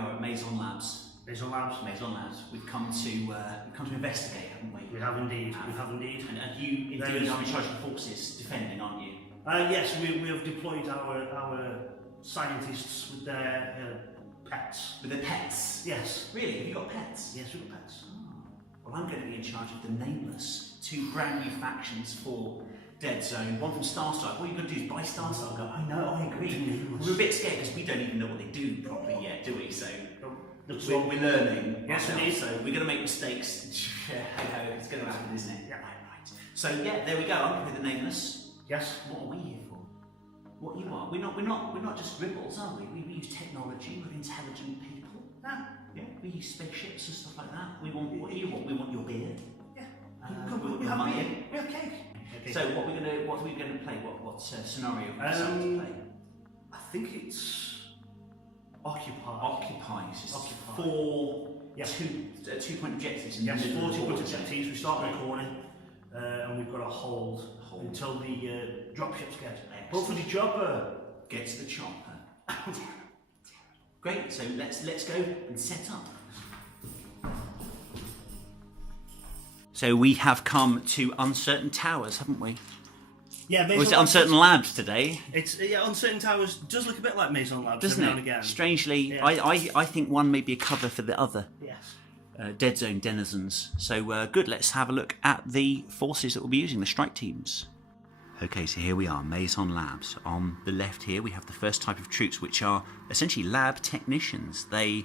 are at Maison Labs. Maison Labs. Maison Labs. We've come to investigate, haven't we? We have indeed. We have indeed. And you indeed are in charge of the forces defending, aren't you? Yes, we have deployed our scientists with their pets. With their pets? Yes. Really? Have you got pets? Yes, we've got pets. Oh. Well, I'm going to be in charge of the Nameless, 2 brand new factions for Deadzone. One from Star Strike. All you've got to do is buy Star Strike. I know, I agree. We're a bit scared because we don't even know what they do properly yet, do we? So we're learning. Yes, indeed. So we're going to make mistakes. It's going to happen, isn't it? Yeah. Right. So yeah, there we go. I'm with the Nameless. Yes. What are we here for? What you are? We're not just rebels, are we? We use technology. We're intelligent people. Yeah. We use spaceships and stuff like that. We want what you want. We want your beard. Yeah. We have money. We have cake. So what are we gonna play? What scenario are we decided to play? I think it's Occupy. Occupies. Occupy. 4 Yes. 2-point objectives. Yes, 4 2-point objectives. We start in the corner, and we've got to hold until the dropships get. Hopefully, the chopper gets the chopper. Great. So let's go and set up. So we have come to Uncertain Towers, haven't we? Yeah, or is it Uncertain Labs today? It's Uncertain Towers does look a bit like Maison Labs, doesn't every it? now and again. Strangely, yeah. I think one may be a cover for the other. Yes. Deadzone denizens. So good. Let's have a look at the forces that we'll be using, the strike teams. Okay, so here we are, Maison Labs. On the left here, we have the first type of troops, which are essentially lab technicians. They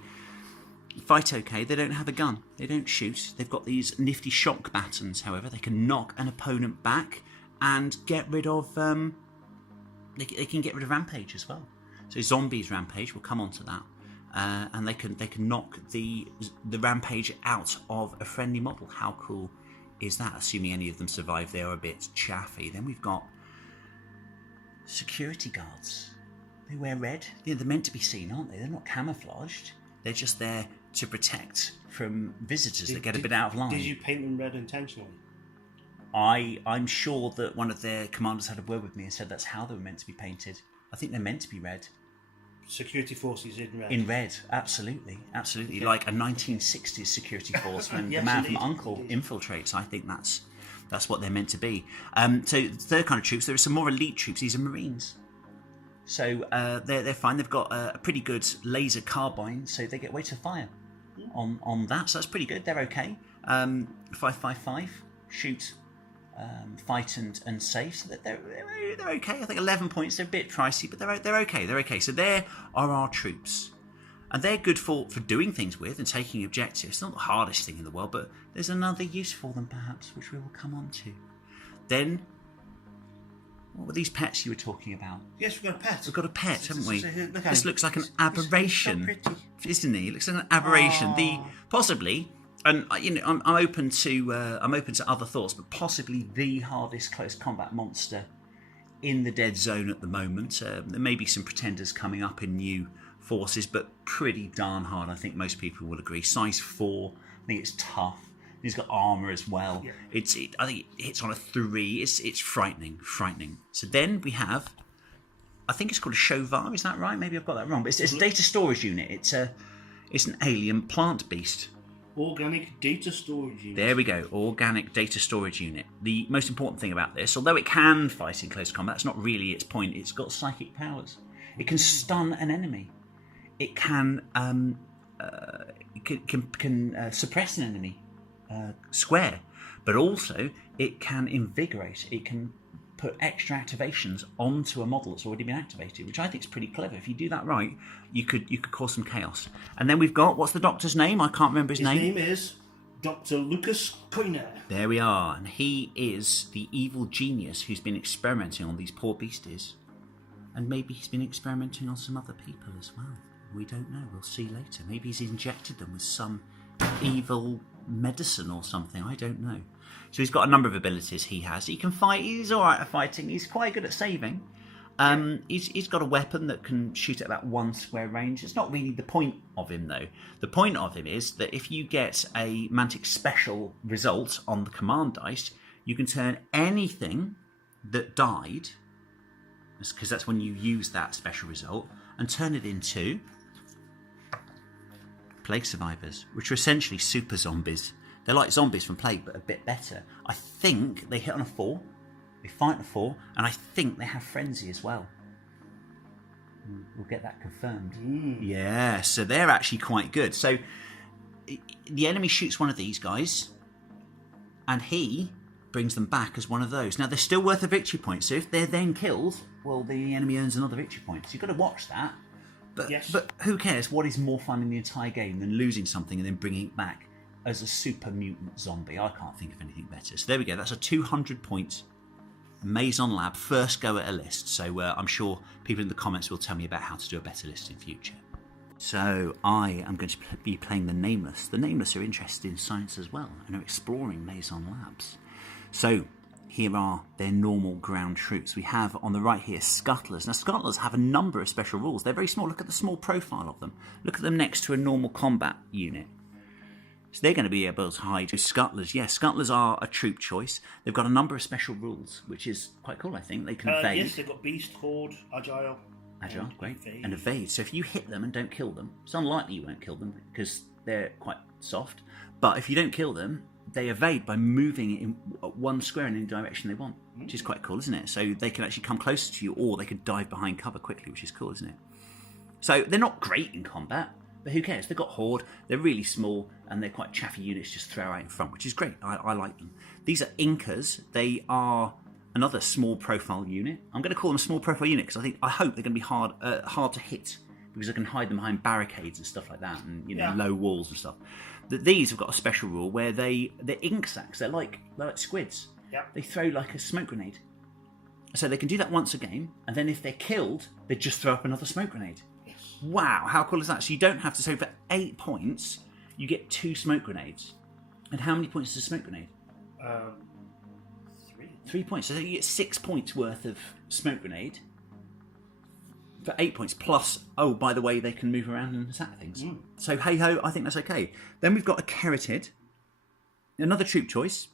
fight okay, they don't have a gun, they don't shoot. They've got these nifty shock batons, however. They can knock an opponent back and get rid of, they can get rid of rampage as well. So zombies rampage, we'll come on to that. And they can knock the rampage out of a friendly model. How cool is that? Assuming any of them survive, they are a bit chaffy. Then we've got security guards. They wear red. They're meant to be seen, aren't they? They're not camouflaged. They're just there to protect from visitors that get a bit out of line. Did you paint them red intentionally? I'm sure that one of their commanders had a word with me and said that's how they were meant to be painted. I think they're meant to be red. Security forces in red. In red, absolutely. Okay. Like a 1960s security force when yes, the man indeed, from Uncle infiltrates. I think that's what they're meant to be. So the third kind of troops, there are some more elite troops. These are Marines. So they're fine. They've got a pretty good laser carbine, so they get way to fire on that. So that's pretty good. They're okay. 555 shoot, fight and save. So they're okay. I think 11 points. They're a bit pricey, but they're okay. They're okay. So there are our troops, and they're good for doing things with and taking objectives. It's not the hardest thing in the world, but there's another use for them perhaps, which we will come on to. Then. What were these pets you were talking about? Yes, we've got a pet. We've got a pet, haven't we? This looks like an aberration, so pretty. Isn't he? It looks like an aberration. Possibly, and I'm open to other thoughts, but possibly the hardest close combat monster in the Deadzone at the moment. There may be some pretenders coming up in new forces, but pretty darn hard. I think most people will agree. Size 4. I think it's tough. He's got armour as well. Yeah. I think it hits on a 3. It's frightening. So then we have, I think it's called a Chauvin. Is that right? Maybe I've got that wrong. But it's a data storage unit. It's an alien plant beast. Organic data storage unit. There we go. Organic data storage unit. The most important thing about this, although it can fight in close combat, that's not really its point. It's got psychic powers. It can stun an enemy. It can suppress an enemy. Square, but also it can invigorate. It can put extra activations onto a model that's already been activated, which I think is pretty clever. If you do that right, you could cause some chaos. And then we've got, what's the doctor's name? I can't remember his name. His name is Dr. Lucas Koiner. There we are, and he is the evil genius who's been experimenting on these poor beasties, and maybe he's been experimenting on some other people as well. We don't know. We'll see later. Maybe he's injected them with some evil medicine or something. I don't know. So he's got a number of abilities. He can fight. He's all right at fighting. He's quite good at saving. He's got a weapon that can shoot at about 1 square range. It's not really the point of him, though. The point of him is that if you get a Mantic special result on the command dice, you can turn anything that died, because that's when you use that special result, and turn it into Plague Survivors, which are essentially super zombies. They're like zombies from Plague, but a bit better. I think they hit on a 4. They fight on a 4, and I think they have Frenzy as well. We'll get that confirmed. Yeah, so they're actually quite good. So the enemy shoots one of these guys, and he brings them back as one of those. Now, they're still worth a victory point, so if they're then killed, well, the enemy earns another victory point. So you've got to watch that. But who cares? What is more fun in the entire game than losing something and then bringing it back as a super mutant zombie? I can't think of anything better. So there we go. That's a 200-point Maison Lab first go at a list. So I'm sure people in the comments will tell me about how to do a better list in future. So I am going to be playing the Nameless. The Nameless are interested in science as well and are exploring Maison Labs. So here are their normal ground troops. We have on the right here Scuttlers. Now Scuttlers have a number of special rules. They're very small. Look at the small profile of them. Look at them next to a normal combat unit. So they're going to be able to hide. Scuttlers, yes, Scuttlers are a troop choice. They've got a number of special rules, which is quite cool, I think. They can evade. Yes, they've got Beast, Horde, Agile. Agile, great. And evade. So if you hit them and don't kill them, it's unlikely you won't kill them because they're quite soft. But if you don't kill them, they evade by moving in one square in any direction they want, which is quite cool, isn't it? So they can actually come closer to you, or they could dive behind cover quickly, which is cool, isn't it? So they're not great in combat, but who cares? They've got Horde, they're really small, and they're quite chaffy units just throw out in front, which is great. I like them. These are Incas. They are another small profile unit. I'm going to call them a small profile unit because I hope they're going to be hard to hit, because I can hide them behind barricades and stuff like that, and low walls and stuff. These have got a special rule where they're ink sacs. They're like squids. Yep. They throw like a smoke grenade. So they can do that once a game, and then if they're killed, they just throw up another smoke grenade. Yes. Wow, how cool is that? So you don't have to. So for 8 points, you get 2 smoke grenades. And how many points is a smoke grenade? 3. 3 points. So you get 6 points worth of smoke grenade. For 8 points, plus, oh, by the way, they can move around and attack things. So, hey-ho, I think that's okay. Then we've got a Carotid. Another troop choice.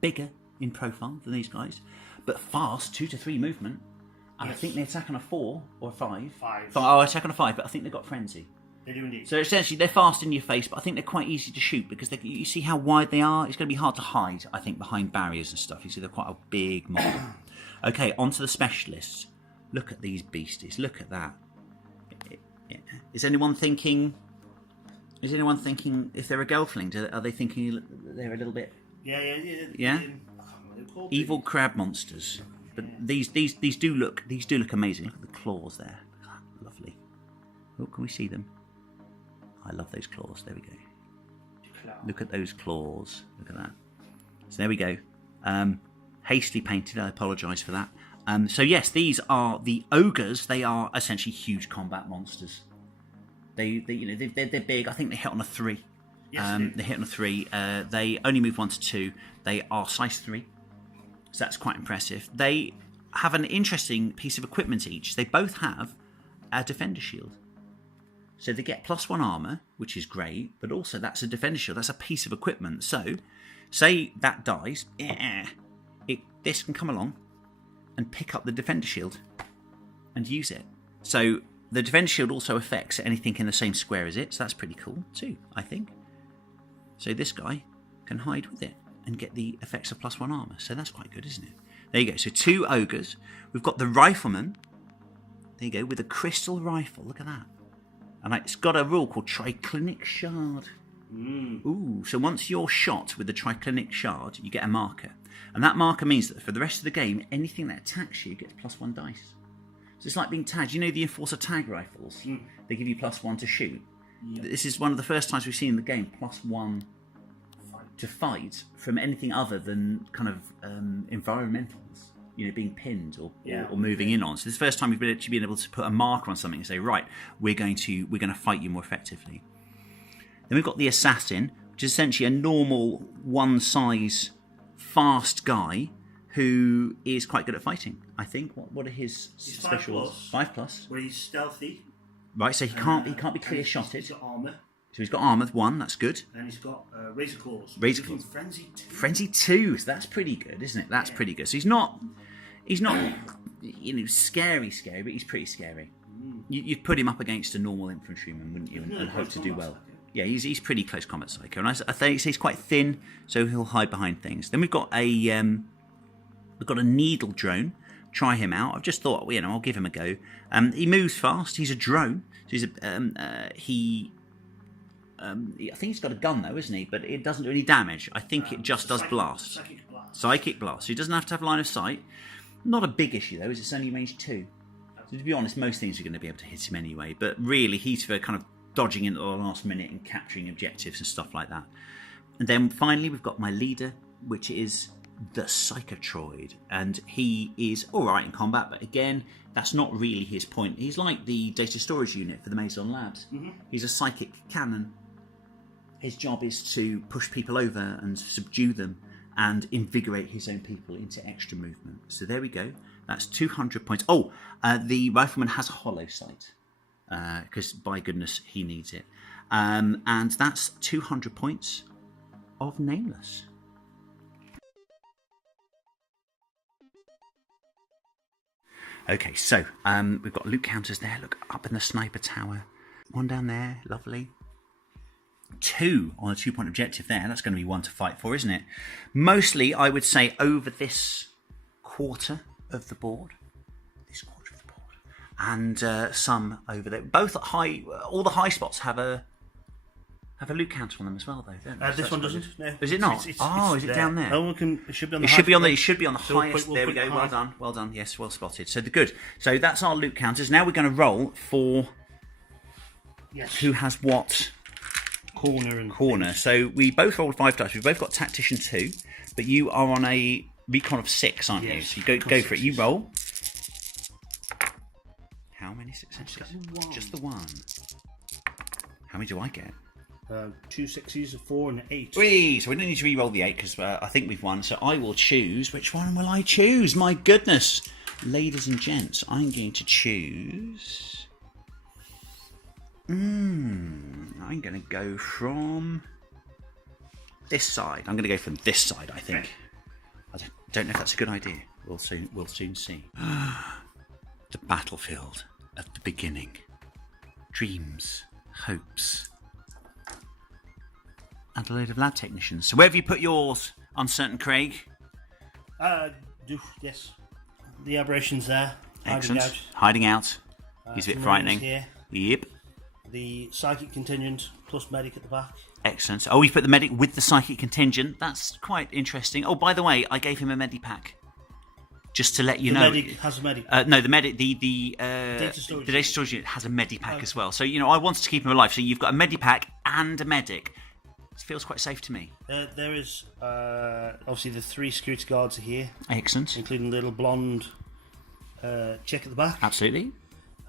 Bigger in profile than these guys. But fast, 2 to 3 movement. And I think they attack on a 4 or a 5. 5. Oh, attack on a 5, but I think they've got Frenzy. They do indeed. So essentially, they're fast in your face, but I think they're quite easy to shoot because you see how wide they are? It's going to be hard to hide, I think, behind barriers and stuff. You see, they're quite a big model. Okay, on to the specialists. Look at these beasties. Look at that. Is anyone thinking if they're a gelfling, are they thinking they're a little bit... Yeah? Evil crab monsters. But these do look amazing. Look at the claws there. Lovely. Oh, can we see them? I love those claws. There we go. Look at those claws. Look at that. So there we go. Hastily painted. I apologise for that. So yes, these are the ogres. They are essentially huge combat monsters. They're big. I think they hit on a 3. Yes, they hit on a 3. They only move 1 to 2. They are size 3, so that's quite impressive. They have an interesting piece of equipment each. They both have a defender shield, so they get +1 armor, which is great. But also that's a defender shield. That's a piece of equipment. So, say that dies, this can come along and pick up the defender shield and use it. So the defender shield also affects anything in the same square as it, so that's pretty cool too, I think. So this guy can hide with it and get the effects of +1 armor, so that's quite good, isn't it? There you go, so 2 ogres. We've got the rifleman, there you go, with a crystal rifle, look at that. And it's got a rule called Triclinic Shard. Ooh, so once you're shot with the Triclinic Shard, you get a marker. And that marker means that for the rest of the game, anything that attacks you gets +1 dice. So it's like being tagged. You know the Enforcer tag rifles? They give you +1 to shoot. Yep. This is one of the first times we've seen in the game +1 to fight from anything other than kind of environmentals. Being pinned or moving in on. So this is the first time we've actually been able to put a marker on something and say, right, we're going to fight you more effectively. Then we've got the assassin, which is essentially a normal one size fast guy who is quite good at fighting, I think. What are his specials? 5+. Where he's stealthy. Right, so he can't be clear shotted. He's got armour. So he's got armour 1, that's good. And he's got razor claws. Razor claws. Frenzy 2. Frenzy 2, so that's pretty good, isn't it? That's pretty good. So he's not scary, but he's pretty scary. You'd put him up against a normal infantryman, wouldn't you, and hope to do well. Yeah, he's pretty close combat psycho, and I think he's quite thin, so he'll hide behind things. Then we've got a needle drone. Try him out. I've just thought, I'll give him a go. He moves fast. He's a drone. So I think he's got a gun though, isn't he? But it doesn't do any damage. I think it just does blast. Psychic blast. So he doesn't have to have line of sight. Not a big issue though, as it's only range 2. So to be honest, most things are going to be able to hit him anyway. But really, he's for kind of dodging in at the last minute and capturing objectives and stuff like that. And then finally, we've got my leader, which is the Psychotroid, and he is alright in combat, but again, that's not really his point. He's like the data storage unit for the Maison Labs. He's a psychic cannon. His job is to push people over and subdue them and invigorate his own people into extra movement. So there we go. That's 200 points. The rifleman has a hollow sight, because by goodness, he needs it. And that's 200 points of Nameless. Okay, so we've got loot counters there. Look, up in the sniper tower. 1 down there, lovely. 2 on a 2-point objective there. That's going to be 1 to fight for, isn't it? Mostly, I would say, over this quarter of the board. And some over there. Both at high. All the high spots have a loot counter on them as well, though, don't they? This one doesn't. No. Is it not? Is it down there? Oh, it should be on the. It should be on the highest. There we go. Well done. Well done. Yes, well spotted. So good. So that's our loot counters. Now we're going to roll for. Yes. Who has what? Corner. So we both rolled 5 dice. We've both got tactician 2, but you are on a recon of 6, aren't you? So you go for it. You roll. How many successes? Just the 1. How many do I get? 2 6s, a 4, and an 8. Whee! So we don't need to re-roll the 8 because I think we've won. So I will choose. Which one will I choose? My goodness, ladies and gents, I'm going to choose. I'm going to go from this side. I'm going to go from this side. I think. I don't know if that's a good idea. We'll soon see. The battlefield at the beginning. Dreams, hopes, and a load of lab technicians. So where have you put yours, Uncertain Craig? Yes. The aberration's there. Excellent. Hiding out. He's a bit frightening. Here. Yep. The psychic contingent plus medic at the back. Excellent. Oh, we put the medic with the psychic contingent. That's quite interesting. Oh, by the way, I gave him a medipack. Just to let you know. The medic has a medic. No, the medic, the data storage unit has a medipack as well. So I wanted to keep him alive. So you've got a medipack and a medic. It feels quite safe to me. There is obviously the 3 security guards are here. Excellent. Including the little blonde chick at the back. Absolutely.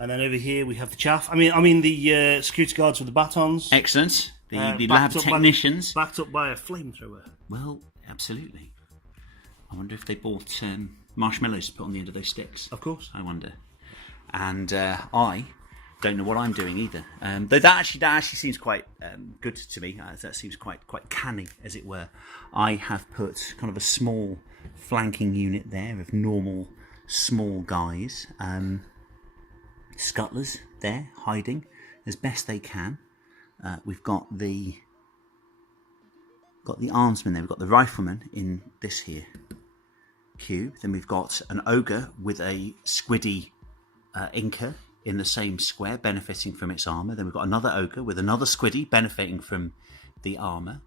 And then over here we have the chaff. I mean the security guards with the batons. Excellent. The lab technicians. Backed up by a flamethrower. Well, absolutely. I wonder if they bought marshmallows to put on the end of those sticks. Of course. I wonder. And I don't know what I'm doing either. Though that actually seems quite good to me. That seems quite canny, as it were. I have put kind of a small flanking unit there of normal small guys. Scuttlers there, hiding as best they can. We've got the armsman there. We've got the rifleman in this here cube. Then we've got an ogre with a squiddy inca in the same square, benefiting from its armour. Then we've got another ogre with another squiddy benefiting from the armour,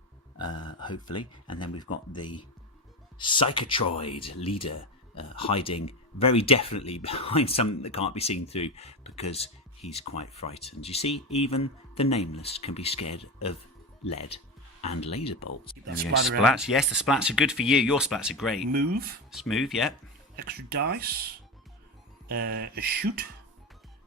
hopefully. And then we've got the Psychotroid leader hiding very definitely behind something that can't be seen through because he's quite frightened. You see, even the Nameless can be scared of lead and laser bolts. There we go. Splats. Yes, the splats are good for you. Your splats are great. Move. Smooth, yep. Extra dice. A shoot.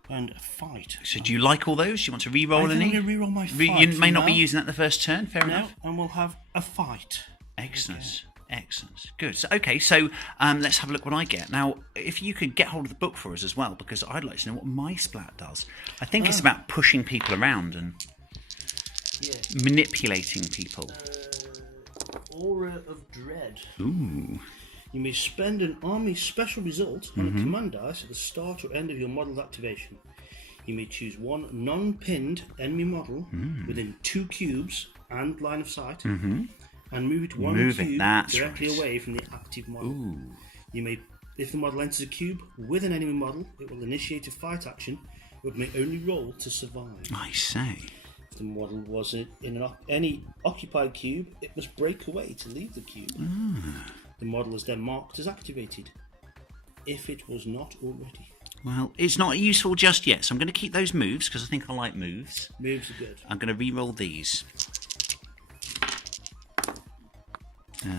And a fight. So do you like all those? Do you want to re-roll any? I'm going to re-roll my fight. You may not be using that the first turn, fair enough. And we'll have a fight. Excellent. Okay. Excellent. Good. So, okay, so let's have a look what I get. Now, if you could get hold of the book for us as well, because I'd like to know what my splat does. I think it's about pushing people around and manipulating people. Aura of Dread. Ooh. You may spend an army special result on a command dice at the start or end of your model's activation. You may choose one non-pinned enemy model within 2 cubes and line of sight, and move it one cube directly away from the active model. Ooh. You may, if the model enters a cube with an enemy model, it will initiate a fight action, but may only roll to survive. I say. If the model was in any occupied cube, it must break away to leave the cube. The model is then marked as activated, if it was not already. Well, it's not useful just yet, so I'm going to keep those moves because I think I like moves. Moves are good. I'm going to re-roll these.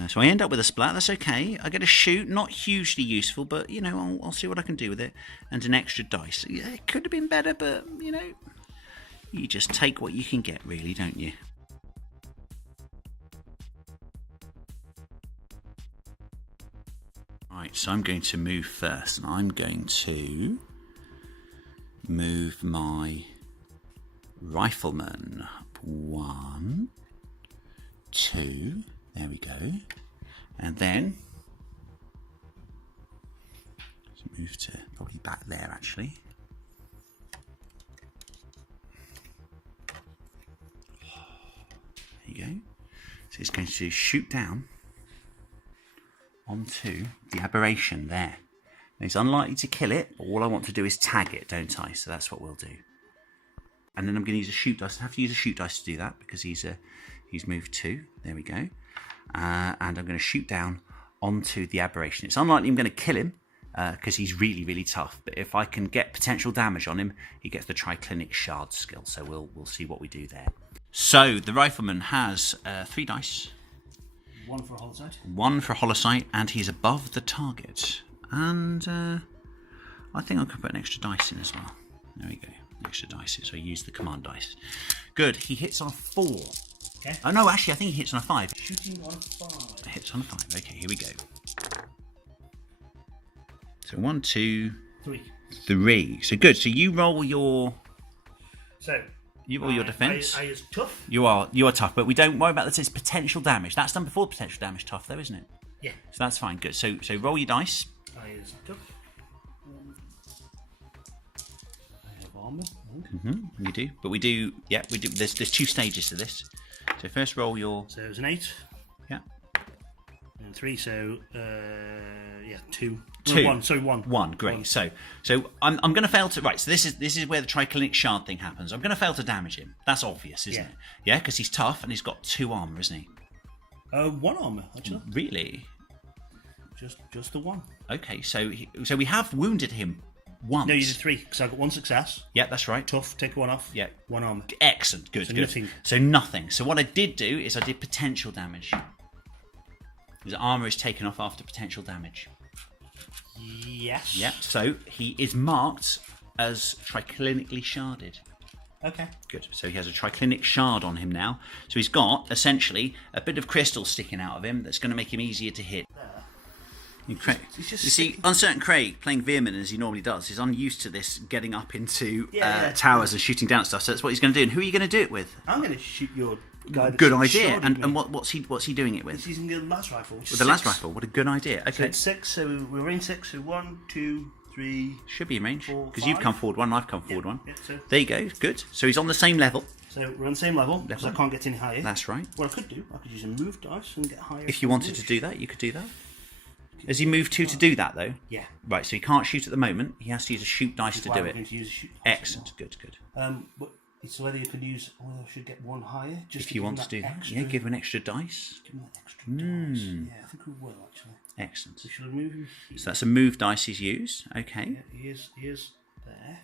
So I end up with a splat. That's okay. I get a shoot, not hugely useful, but you know, I'll see what I can do with it. And an extra dice. Yeah, it could have been better, but you know, you just take what you can get, really, don't you? Right, so I'm going to move first, and I'm going to move my rifleman. 1, 2, there we go. And then, let's move to probably back there actually. There you go. So it's going to shoot down onto the aberration there. Now, it's unlikely to kill it, but all I want to do is tag it, don't I? So that's what we'll do. And then I'm going to use a shoot dice. I have to use a shoot dice to do that because he's moved 2. There we go. And I'm going to shoot down onto the aberration. It's unlikely I'm going to kill him because he's really, really tough. But if I can get potential damage on him, he gets the triclinic shard skill. So we'll see what we do there. So the rifleman has 3 dice. 1 for a holosight. 1 for a holosight, and he's above the target. And I think I could put an extra dice in as well. There we go. Extra dice. So I use the command dice. Good. He hits on a 4. Okay. Oh no, actually I think he hits on a 5. Shooting on a 5. Hits on a 5. Okay, here we go. So 1, 2, 3. So good. So you roll your. So you roll your defense. I is tough. You are tough, but we don't worry about this. It's potential damage. That's done before potential damage. Tough though, isn't it? Yeah. So that's fine. Good. So roll your dice. I is tough. I have armor. You do, but we do. Yeah, we do. There's 2 stages to this. So first roll your. So it's an 8. Yeah. And 3. So 2. 2. 1. Sorry, 1. 1. Great. 1. So I'm going to fail to. Right. So this is where the triclinic shard thing happens. I'm going to fail to damage him. That's obvious, isn't it? Yeah, because he's tough and he's got 2 armor, isn't he? 1 armor actually. Really? Just the 1. Okay. So we have wounded him once. No, you did 3 because I got 1 success. Yeah, that's right. Tough. Take 1 off. Yeah. 1 armor. Excellent. Good. So good. nothing. So nothing. So what I did do is I did potential damage. His armor is taken off after potential damage. Yes. Yeah. So he is marked as triclinically sharded. Okay. Good. So he has a triclinic shard on him now. So he's got essentially a bit of crystal sticking out of him that's going to make him easier to hit. You see, Uncertain Craig, playing Veerman as he normally does, is unused to this getting up into towers and shooting down stuff. So that's what he's going to do. And who are you going to do it with? I'm going to shoot your guy. Good idea. And what's he doing it with? He's using the las rifle. Which with the las rifle. What a good idea. Okay. So it's 6. So we're in 6. So 1, 2, 3. Should be in range because 5. you've come forward 1. I've come forward 1. Yeah, so. There you go. Good. So he's on the same level. So we're on the same level because I can't get any higher. That's right. What I could do, I could use a move dice and get higher. If you wanted to do that, you could do that. Has he moved 2 to do that though? Yeah. Right, so he can't shoot at the moment. He has to use a shoot dice to do it. To use a shoot dice. Excellent, good. But it's whether you could use. Well, I should get 1 higher. Just if you want to do that, yeah, give him an extra dice. Give him that extra dice. Yeah, I think we will actually. Excellent. So should I move him? So that's a move dice he's used. Okay. Yeah, he is there.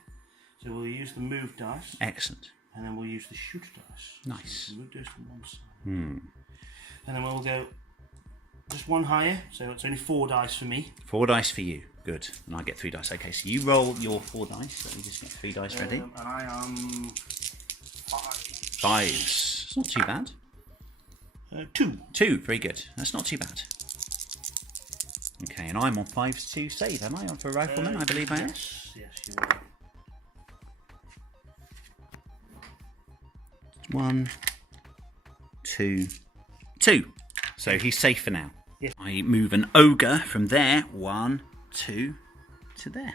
So we'll use the move dice. Excellent. And then we'll use the shoot dice. Nice. So move those from one side. And then we'll go just 1 higher. So it's only 4 dice for me. 4 dice for you. Good. And I get 3 dice. Okay, so you roll your 4 dice. Let me just get 3 dice ready. And I am 5s. It's not too bad. 2. 2. Very good. That's not too bad. Okay, and I'm on 5s to save, am I? On for a rifleman, I believe I am. Yes, you are. 1, 2, 2. So he's safe for now. Yeah. I move an ogre from there, 1, 2, to there.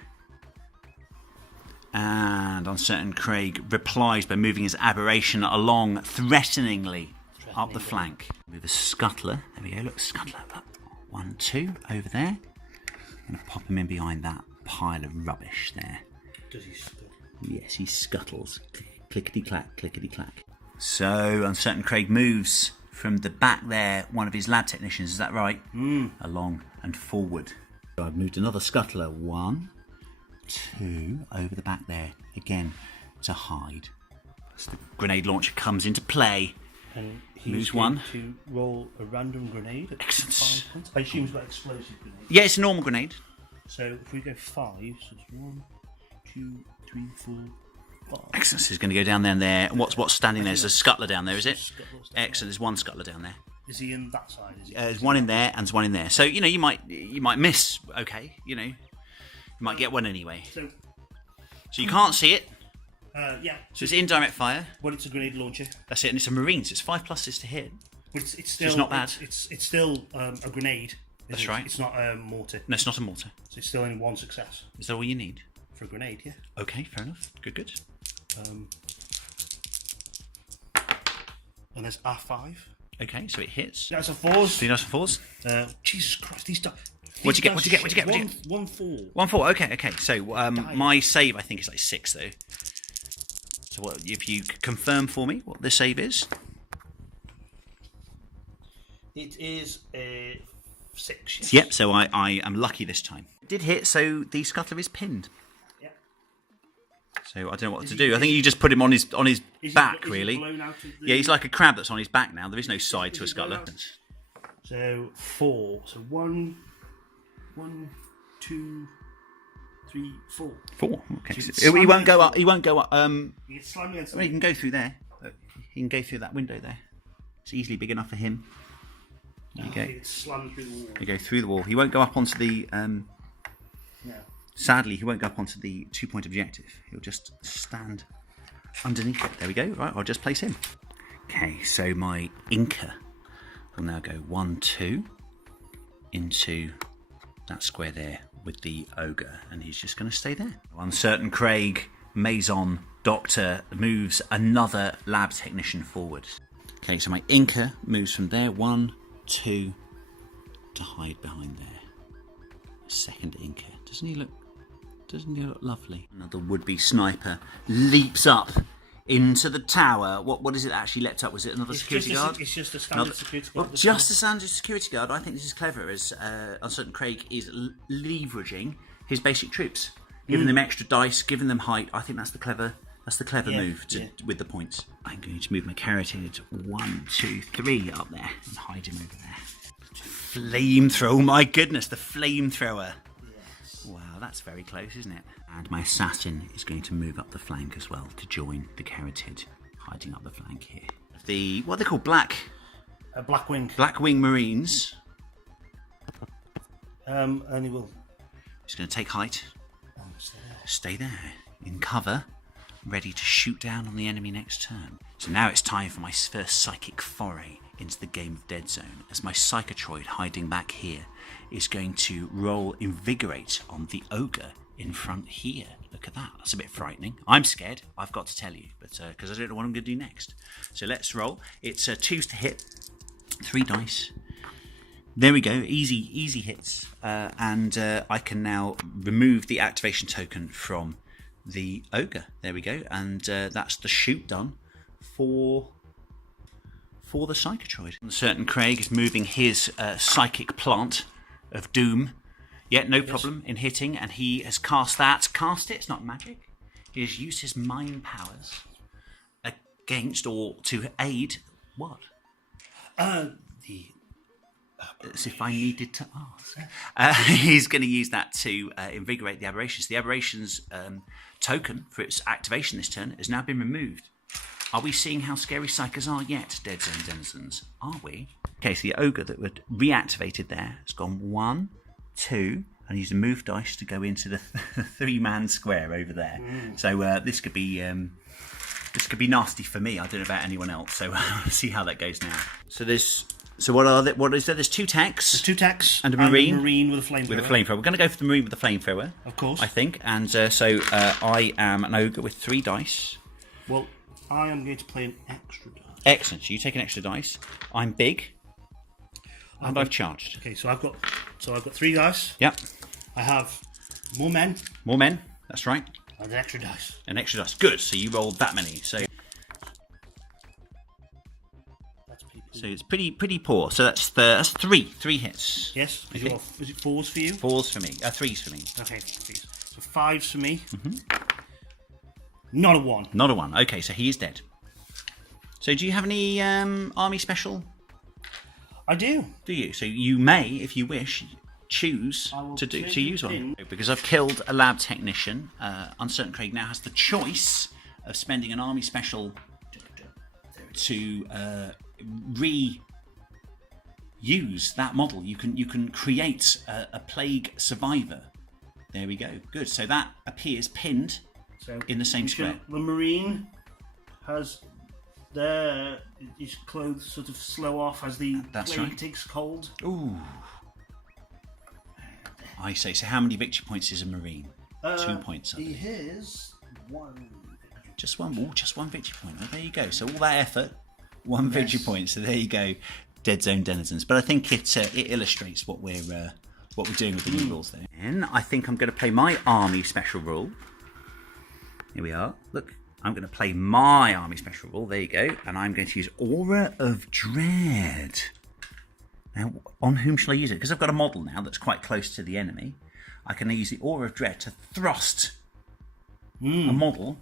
And Uncertain Craig replies by moving his aberration along threateningly up the flank. Move a scuttler. There we go. Look, scuttler. 1, 2 over there. I'm going to pop him in behind that pile of rubbish there. Does he scuttle? Yes, he scuttles. Clickety-clack, clickety-clack. So, Uncertain Craig moves from the back there, one of his lab technicians, is that right? Along and forward. So I've moved another scuttler. 1, 2, over the back there. Again, to hide. So the grenade launcher comes into play. And he's Moves going 1. to roll a random grenade at Excellent. 5 points. I assume he's got explosive grenade. Yeah, it's a normal grenade. So if we go 5, so it's 1, 2, 3, 4, 5. Excellent. So he's going to go down there and there. What's standing there? There's a scuttler down there, is it? Scuttle's down Excellent. There's one scuttler down there. Is he in that side? Is he? There's one in there and there's one in there. So you might miss. Okay, you might get one anyway. So you can't see it. yeah. So it's indirect fire. Well, it's a grenade launcher. That's it, and it's a marine. So it's 5+ to hit. But it's still not bad. It's still a grenade. That's it? right. It's not a mortar. No, it's not a mortar. So it's still only 1 success Is that all you need? for a grenade. Yeah. Okay, fair enough. Good. And there's R5. Okay, so it hits. That's a 4s. 3 dice and 4s. Jesus Christ, these dice. What'd you get? 1 4. 1 4. Okay. So my save I think is like 6 though. So what if you confirm for me what the save is? It is a 6. Yes. Yep. So I am lucky this time. It did hit. So the scuttler is pinned. Yeah. So I don't know what to do. I think you just put him on his back, is he really. blown out of the- Yeah, he's like a crab that's on his back now. There is no side to a he blown scuttler. out? So 4. So 1, 2, 3, 4. 4. Okay. So So he won't go up. He won't go up. You get slammed against Well, he can go through there. He can go through that window there. It's easily big enough for him. There you go. He gets slammed through the wall. You go through the wall. He won't go up onto the. Yeah. Sadly, he won't go up onto the 2-point objective. He'll just stand underneath it. There we go. Right, I'll just place him. Okay, so my Inca will now go 1, 2 into that square there with the ogre, and he's just going to stay there. Uncertain Craig, Maison, Doctor moves another lab technician forward. Okay, so my Inca moves from there, 1, 2, to hide behind there. Second Inca. Doesn't he look lovely? Another would-be sniper leaps up into the tower. What is it that actually leapt up? Was it another security guard? It's just a standard security guard. Well, just a standard security guard. I think this is clever as Uncertain Craig is leveraging his basic troops, giving them extra dice, giving them height. I think that's the clever move with the points. I'm going to move my carotid 1, 2, 3 up there and hide him over there. Flamethrower! Oh my goodness, the flamethrower! Yes. Wow, that's very close, isn't it? And my assassin is going to move up the flank as well to join the carotid, hiding up the flank here. What are they called? Blackwing. Blackwing Marines. And he will. He's going to take height. Stay there in cover, ready to shoot down on the enemy next turn. So now it's time for my first psychic foray into the game of Deadzone, as my Psychotroid hiding back here is going to roll Invigorate on the ogre in front here. Look at that. That's a bit frightening. I'm scared, I've got to tell you, but because I don't know what I'm going to do next. So let's roll. It's 2s to hit, 3 dice. There we go, easy hits. And I can now remove the activation token from the ogre. There we go. And that's the shoot done for the Psychotroid. Uncertain Craig is moving his psychic plant of doom. Yeah, no problem in hitting, and he has cast that. Cast it, it's not magic. He has used his mind powers against or to aid what? The As if I needed to ask. He's going to use that to invigorate the aberrations. The aberrations token for its activation this turn has now been removed. Are we seeing how scary psychers are yet, Deadzone denizens? Are we? Okay, so the ogre that was reactivated there has gone 1, 2, and used a move dice to go into the 3-man square over there. So this could be nasty for me. I don't know about anyone else. So we'll see how that goes now. So there's So what is there? There's 2 techs. There's 2 techs and a marine. And a marine with a flamethrower. With a flamethrower. We're going to go for the marine with the flamethrower. Of course. I think. And so I am an ogre with 3 dice. Well, I am going to play an extra dice. Excellent. So you take an extra dice. I'm big. And I've charged. Okay, so I've got 3 dice. Yep. I have more men. More men. That's right. And an extra dice. An extra dice. Good. So you rolled that many. So it's pretty poor. So that's 3 hits. Yes. Okay. Is it 4s for you? 4s for me. 3s for me. Okay, 3s. So 5s for me. Not a 1. Not a 1. Okay, so he is dead. So do you have any army special? I do. Do you? So you may, if you wish, choose to use one. Because I've killed a lab technician. Uncertain Craig now has the choice of spending an army special to reuse that model. You can create a plague survivor. There we go. Good. So that appears pinned in the same square. The marine has his clothes sort of slow off as the plague takes hold. Ooh. I say. So how many victory points is a marine? 2 points. He has 1. Just one. Ooh, just 1 victory point. Well, there you go. So all that effort, 1 victory point. So there you go, Deadzone denizens. But I think it illustrates what we're doing with the new rules there. And I think I'm going to play my army special rule. Here we are. Look, I'm going to play my army special rule. There you go. And I'm going to use Aura of Dread. Now, on whom shall I use it? Because I've got a model now that's quite close to the enemy. I can use the Aura of Dread to thrust a model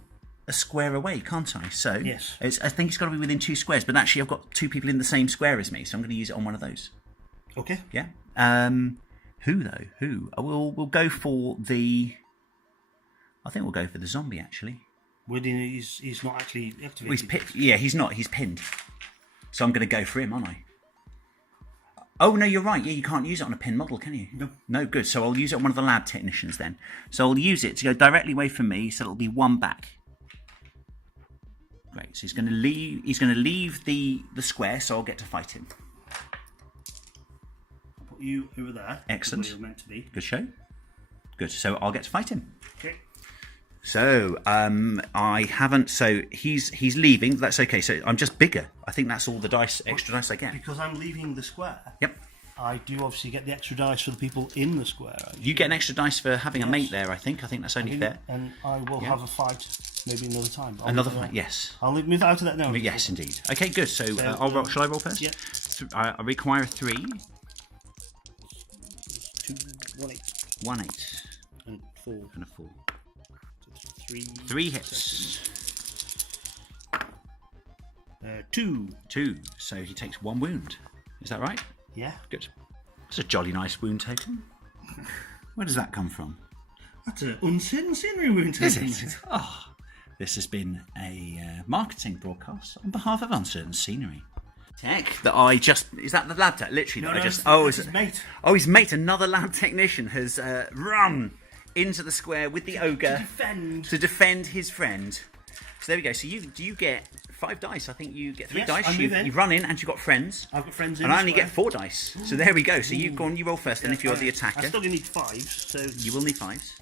a square away, can't I? So yes. I think it's got to be within 2 squares. But actually, I've got 2 people in the same square as me, so I'm going to use it on one of those. Okay. Yeah. Who though? Who? We'll go for the. I think we'll go for the zombie actually. He's not actually activated. Well, he's not. He's pinned. So I'm going to go for him, aren't I? Oh, no, you're right. Yeah, you can't use it on a pinned model, can you? No. No, good. So I'll use it on one of the lab technicians then. So I'll use it to go directly away from me, so it'll be 1 back. Great. So he's going to leave the square, so I'll get to fight him. I'll put you over there. Excellent. Where you're meant to be. Good show. Good. So I'll get to fight him. Okay. So I haven't. So he's leaving. That's okay. So I'm just bigger. I think that's all the dice, extra dice I get. Because I'm leaving the square. Yep. I do obviously get the extra dice for the people in the square. You get an extra dice for having a mate there. I think that's only fair. And I will have a fight maybe another time. Another fight. Yes. I'll move that out of that now. Yes, indeed. Okay, good. So I'll roll. Shall I roll first? Yeah. I require a 3. 2, 1, 8. 1, 8. And 4. And a 4. 3 hits. 2. 2. So he takes 1 wound. Is that right? Yeah. Good. It's a jolly nice wound token. Where does that come from? That's an uncertain scenery wound token. Is it? Oh, this has been a marketing broadcast on behalf of Uncertain Scenery. Tech that I just... Is that the lab tech? Literally, no, just... It's his mate. Oh, his mate, another lab technician, has run into the square with the ogre to defend his friend. So there we go. So you get 5 dice. I think you get 3 dice. You run in and you've got friends. I've got friends in. And I only get 4 dice. So there we go. So you go on, you roll first. Then if you're the attacker, I still need 5s. So you will need 5s.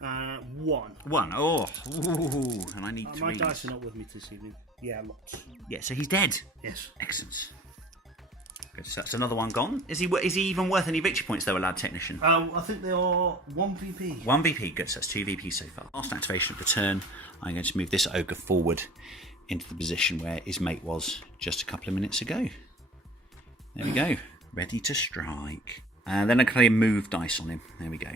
1. 1. Oh, ooh, and I need 3. My dice are not with me this evening. Yeah, lots. Yeah. So he's dead. Yes. Excellent. Good. So that's another one gone. Is he even worth any victory points though, a lab technician? I think they are 1 VP. 1 VP. Good. So that's 2 VP so far. Last activation of the turn. I'm going to move this ogre forward into the position where his mate was just a couple of minutes ago. There we go. Ready to strike. And then I can play a move dice on him. There we go.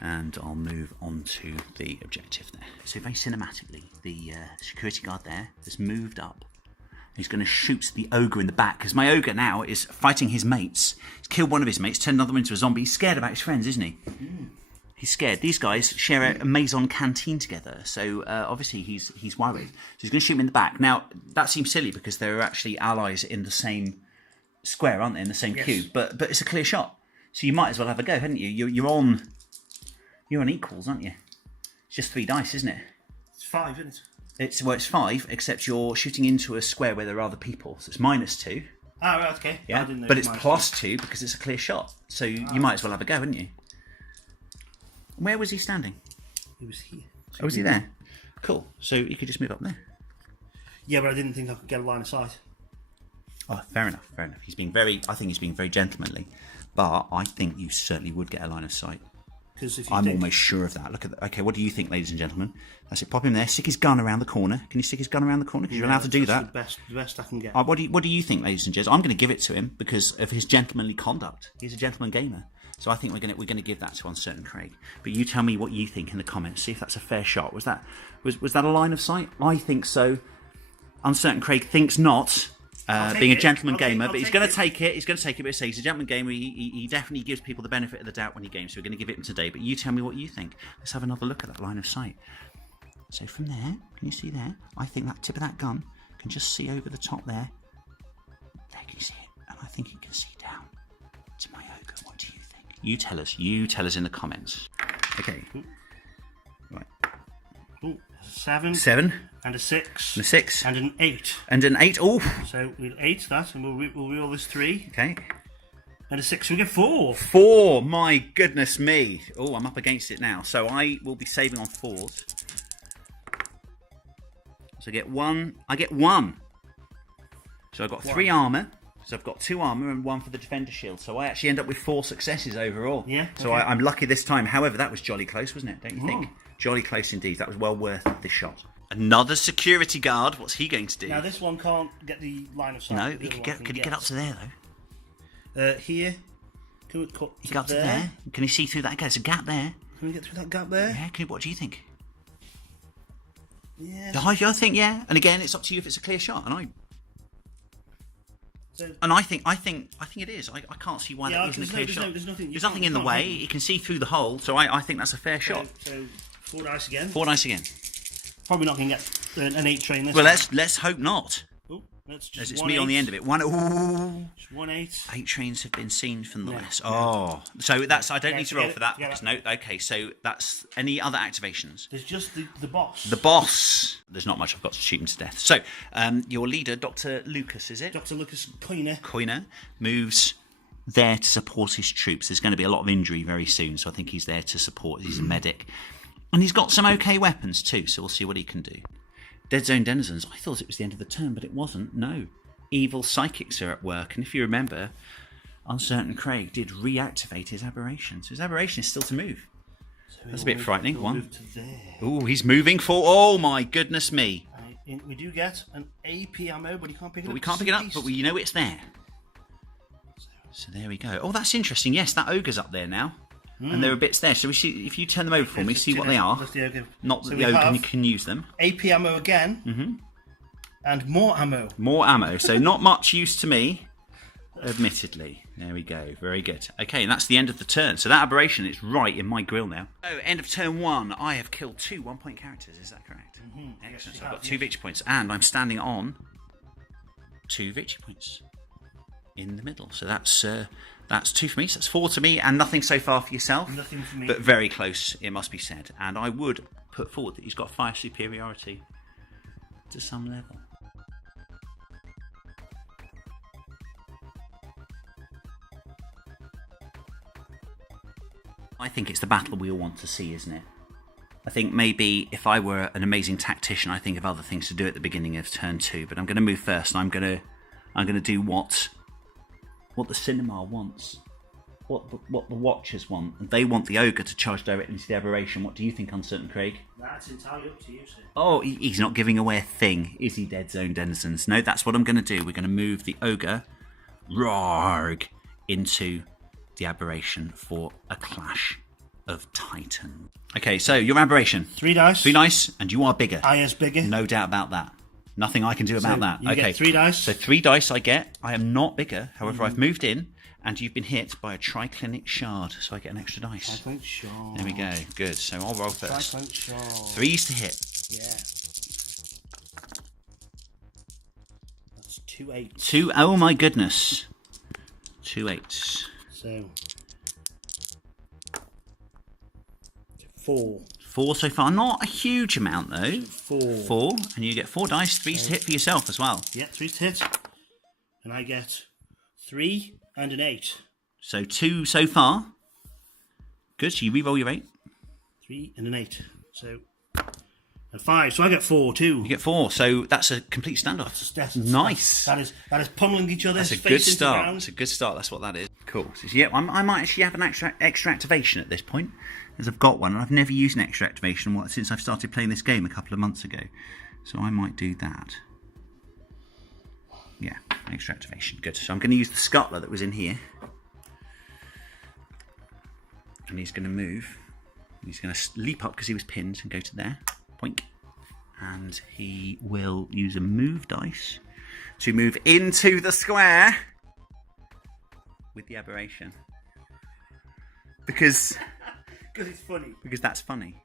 And I'll move on to the objective there. So very cinematically, the security guard there has moved up. He's going to shoot the ogre in the back, because my ogre now is fighting his mates. He's killed one of his mates, turned another one into a zombie. He's scared about his friends, isn't he? He's scared. These guys share a Maison canteen together, so obviously he's worried. So he's going to shoot him in the back. Now, that seems silly, because there are actually allies in the same square, aren't they, in the same cube? But it's a clear shot, so you might as well have a go, haven't you? You're on equals, aren't you? It's just 3 dice, isn't it? It's 5, isn't it? It's 5, except you're shooting into a square where there are other people, so it's -2. Ah, right, okay. Yeah, I didn't know but it's minus +2 because it's a clear shot. So you might as well have a go, wouldn't you? Where was he standing? He was here. Oh, was he there? Cool. So you could just move up there. Yeah, but I didn't think I could get a line of sight. Oh, fair enough. Fair enough. I think he's being very gentlemanly, but I think you certainly would get a line of sight. I'm almost sure of that. Look at that. Okay, what do you think, ladies and gentlemen? That's it. Pop him there. Stick his gun around the corner. Can you stick his gun around the corner? Because you're allowed to do that. The best I can get. What do you think, ladies and gents? I'm going to give it to him because of his gentlemanly conduct. He's a gentleman gamer, so I think we're going to give that to Uncertain Craig. But you tell me what you think in the comments. See if that's a fair shot. Was that a line of sight? I think so. Uncertain Craig thinks not. Being a gentleman gamer, but he's going to take it. He's going to take it. But he's a gentleman gamer. He definitely gives people the benefit of the doubt when he games. So we're going to give it him today. But you tell me what you think. Let's have another look at that line of sight. So from there, can you see there? I think that tip of that gun can just see over the top there. There, can you see it? And I think it can see down to my ogre. What do you think? You tell us. You tell us in the comments. Okay. Right. Ooh, 7. 7. And a 6. And a 6. And an 8. And an 8. Oh. So we'll 8 that, and we'll roll this 3. Okay. And a 6. We get 4. 4. My goodness me. Oh, I'm up against it now. So I will be saving on 4s. So I get 1. I get 1. So I've got 3 armor. So I've got 2 armor and 1 for the defender shield. So I actually end up with 4 successes overall. Yeah. Okay. So I'm lucky this time. However, that was jolly close, wasn't it? Don't you think? Jolly close indeed. That was well worth this shot. Another security guard. What's he going to do? Now this one can't get the line of sight. No, he could get. Could he get up to there though? Here. Can we cut he got up to there? Can he see through that? There's a gap there. Can we get through that gap there? Yeah. What do you think? Yeah. I think yeah. And again, it's up to you if it's a clear shot. And I think it is. I can't see why that isn't a clear shot. There's nothing in the way. He can see through the hole, so I think that's a fair shot. So 4 dice again. 4 dice again. Probably not going to get an 8 train this Well, time. let's hope not. Oh, that's As just it's 1 me 8. on the end of it. 1 8. 8 trains have been seen from the west. No. Oh, so that's I don't need to roll for that. Yeah. Because no, okay. So that's any other activations. There's just the boss. The boss. There's not much. I've got to shoot him to death. So your leader, Dr. Lucas, is it? Dr. Lucas Coiner moves there to support his troops. There's going to be a lot of injury very soon, so I think he's there to support. He's a medic, and he's got some okay weapons too. So we'll see what he can do. Deadzone denizens. I thought it was the end of the turn, but it wasn't. No, evil psychics are at work, and if you remember, Uncertain Craig did reactivate his aberration. So his aberration is still to move. So that's a bit frightening. 1. Oh, he's moving for. Oh my goodness me! We do get an AP ammo, but he can't pick it up. We can't pick it up, but you know it's there. So there we go. Oh, that's interesting. Yes, that ogre's up there now. And there are bits there. So we see, if you turn them over for me, see what they are. Not that the ogre can use them. AP ammo again. And more ammo. More ammo. So not much use to me, admittedly. There we go. Very good. Okay, and that's the end of the turn. So that aberration is right in my grill now. Oh, end of turn 1. I have killed 2 1-point characters. Is that correct? Excellent. Yes, so I've got 2 victory points. And I'm standing on 2 victory points in the middle. So that's 2 for me. So that's 4 to me, and nothing so far for yourself. Nothing for me. But very close, it must be said. And I would put forward that he's got fire superiority to some level. I think it's the battle we all want to see, isn't it? I think maybe if I were an amazing tactician, I think of other things to do at the beginning of turn 2. But I'm going to move first, and I'm going to do what the cinema wants, what the watchers want. And they want the ogre to charge directly into the aberration. What do you think, Uncertain Craig? That's entirely up to you, sir. Oh, he's not giving away a thing, is he, Deadzone denizens? No, that's what I'm going to do. We're going to move the ogre, into the aberration for a clash of Titan. Okay, so your aberration. 3 dice. 3 dice, and you are bigger. I is bigger. No doubt about that. Nothing I can do about that. You get 3 dice. So 3 dice I get. I am not bigger. However, I've moved in, and you've been hit by a triclinic shard, so I get an extra dice. Triclinic shard. There we go. Good. So I'll roll first. Triclinic shard. 3s to hit. Yeah. That's 2 8s. 2. Oh my goodness. 2 8s. So 4. 4 so far. Not a huge amount though. 4. 4, and you get 4 dice. 3's to hit for yourself as well. Yeah, 3's to hit. And I get 3 and an 8. So 2 so far. Good, so you re-roll your 8. 3 and an 8. So, and 5. So I get 4 too. You get 4, so that's a complete standoff. That's nice. That is pummeling each other's That's a face good into the start. ground. It's a good start. That's what that is. Cool. So, yeah, I might actually have an extra activation at this point, as I've got one, and I've never used an extra activation since I've started playing this game a couple of months ago. So I might do that. Yeah, extra activation. Good. So I'm going to use the scuttler that was in here, and he's going to move. He's going to leap up because he was pinned and go to there. Poink. And he will use a move dice to move into the square with the aberration. Because it's funny. Because that's funny.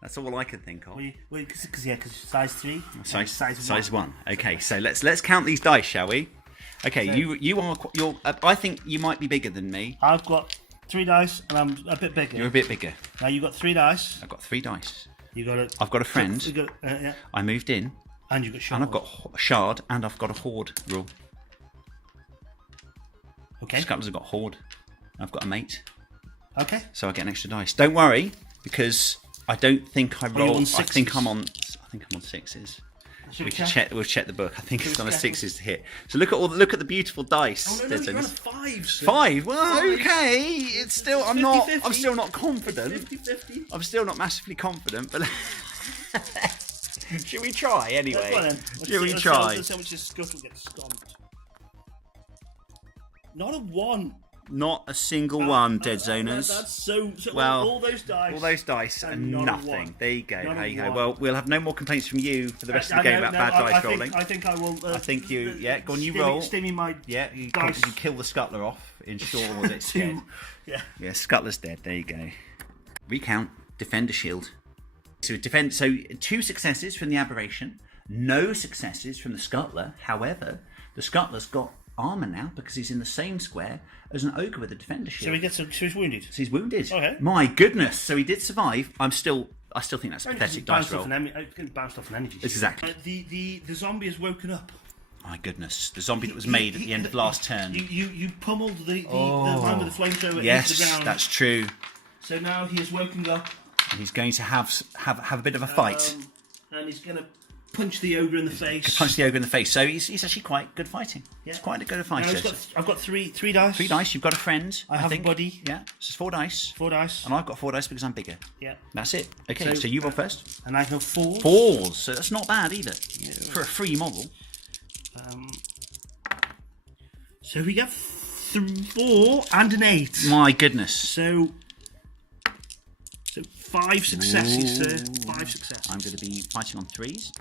That's all I can think of. Because size 3. Size 1. Okay, so let's count these dice, shall we? Okay, so, you're. I think you might be bigger than me. I've got 3 dice, and I'm a bit bigger. You're a bit bigger. Now you've got 3 dice. I've got 3 dice. I've got a friend. Yeah. I moved in. And you've got shard. And I've got a shard, and I've got a horde rule. Okay. Scuttlers have got horde. I've got a mate. Okay. So I get an extra dice. Don't worry, because I don't think I roll. I think I'm on 6s. We'll check the book. I think it's on a 6s to hit. So look at the beautiful dice. Oh no, you're on a 5. 5. Well, 5. Okay. It's still. I'm 50, not. 50. I'm still not confident. 50-50. I'm still not massively confident. But should we try anyway? Should we try? Let's see how much this scuttle gets stomped. Not a 1. Not a single one, Dead Zoners. That's so well, all those dice and nothing. There you go. Hey ho. One. Well, we'll have no more complaints from you for the rest of the game about bad dice rolling. I think I will. I think you. Yeah, go on. You roll. Stimmy my you dice. You kill the scuttler off. Ensure that it's dead. Yeah. Yeah, scuttler's dead. There you go. Recount. Defender shield. So 2 successes from the aberration. No successes from the scuttler. However, the scuttler's got armor now because he's in the same square as an ogre with a defender shield. So he's wounded. So he's wounded. Okay. My goodness. So he did survive. I still think that's a pathetic dice roll. Bounced off an energy. Exactly. The zombie has woken up. My goodness. The zombie that was made at the end of last turn. You pummeled the man with the flamethrower into the ground. Yes, that's true. So now he is woken up. And he's going to have a bit of a fight. And he's going to punch the ogre in the face. Punch the ogre in the face. So he's actually quite good fighting. Yeah. He's quite a good fighter. I've got three dice. 3 dice. You've got a friend. I have a buddy. Yeah. So it's 4 dice. 4 dice. And I've got 4 dice because I'm bigger. Yeah. That's it. Okay. So you roll first. And I have 4. 4s. So that's not bad either for a free model. So we get 4 and an 8. My goodness. So 5 successes, sir. 5 successes. I'm going to be fighting on 3s.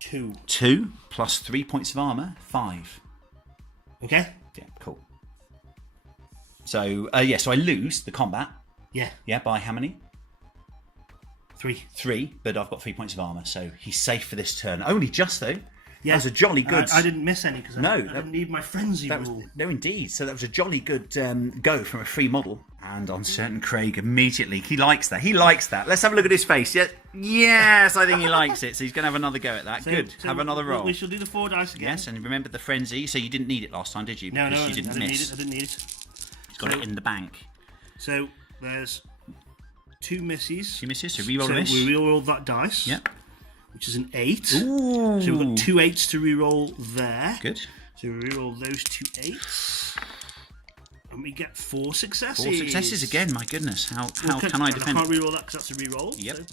2. 2 plus 3 points of armor. 5. Okay. Yeah. Cool. So so I lose the combat. Yeah. Yeah. By how many? 3. 3. But I've got 3 points of armor, so he's safe for this turn. Only just though. Yeah. That was a jolly good. I didn't miss any because I didn't need my frenzy rule. No, indeed. So that was a jolly good go from a free model. And on certain Craig immediately. He likes that. Let's have a look at his face. Yeah. Yes, I think he likes it. So he's going to have another go at that. Good. Have another roll. We shall do the 4 dice again. Yes, and remember the frenzy. So you didn't need it last time, did you? No, because I you didn't miss. I didn't need it. He's got it in the bank. So there's 2 misses. 2 misses. So re-roll this. We re-roll that dice. Yep. Which is an 8. Ooh. So we've got 2 8s to re-roll there. Good. So we re-roll those 2 8s. And we get 4 successes. 4 successes again, my goodness. How can I defend? I can't re-roll that because that's a re-roll. Yep. So.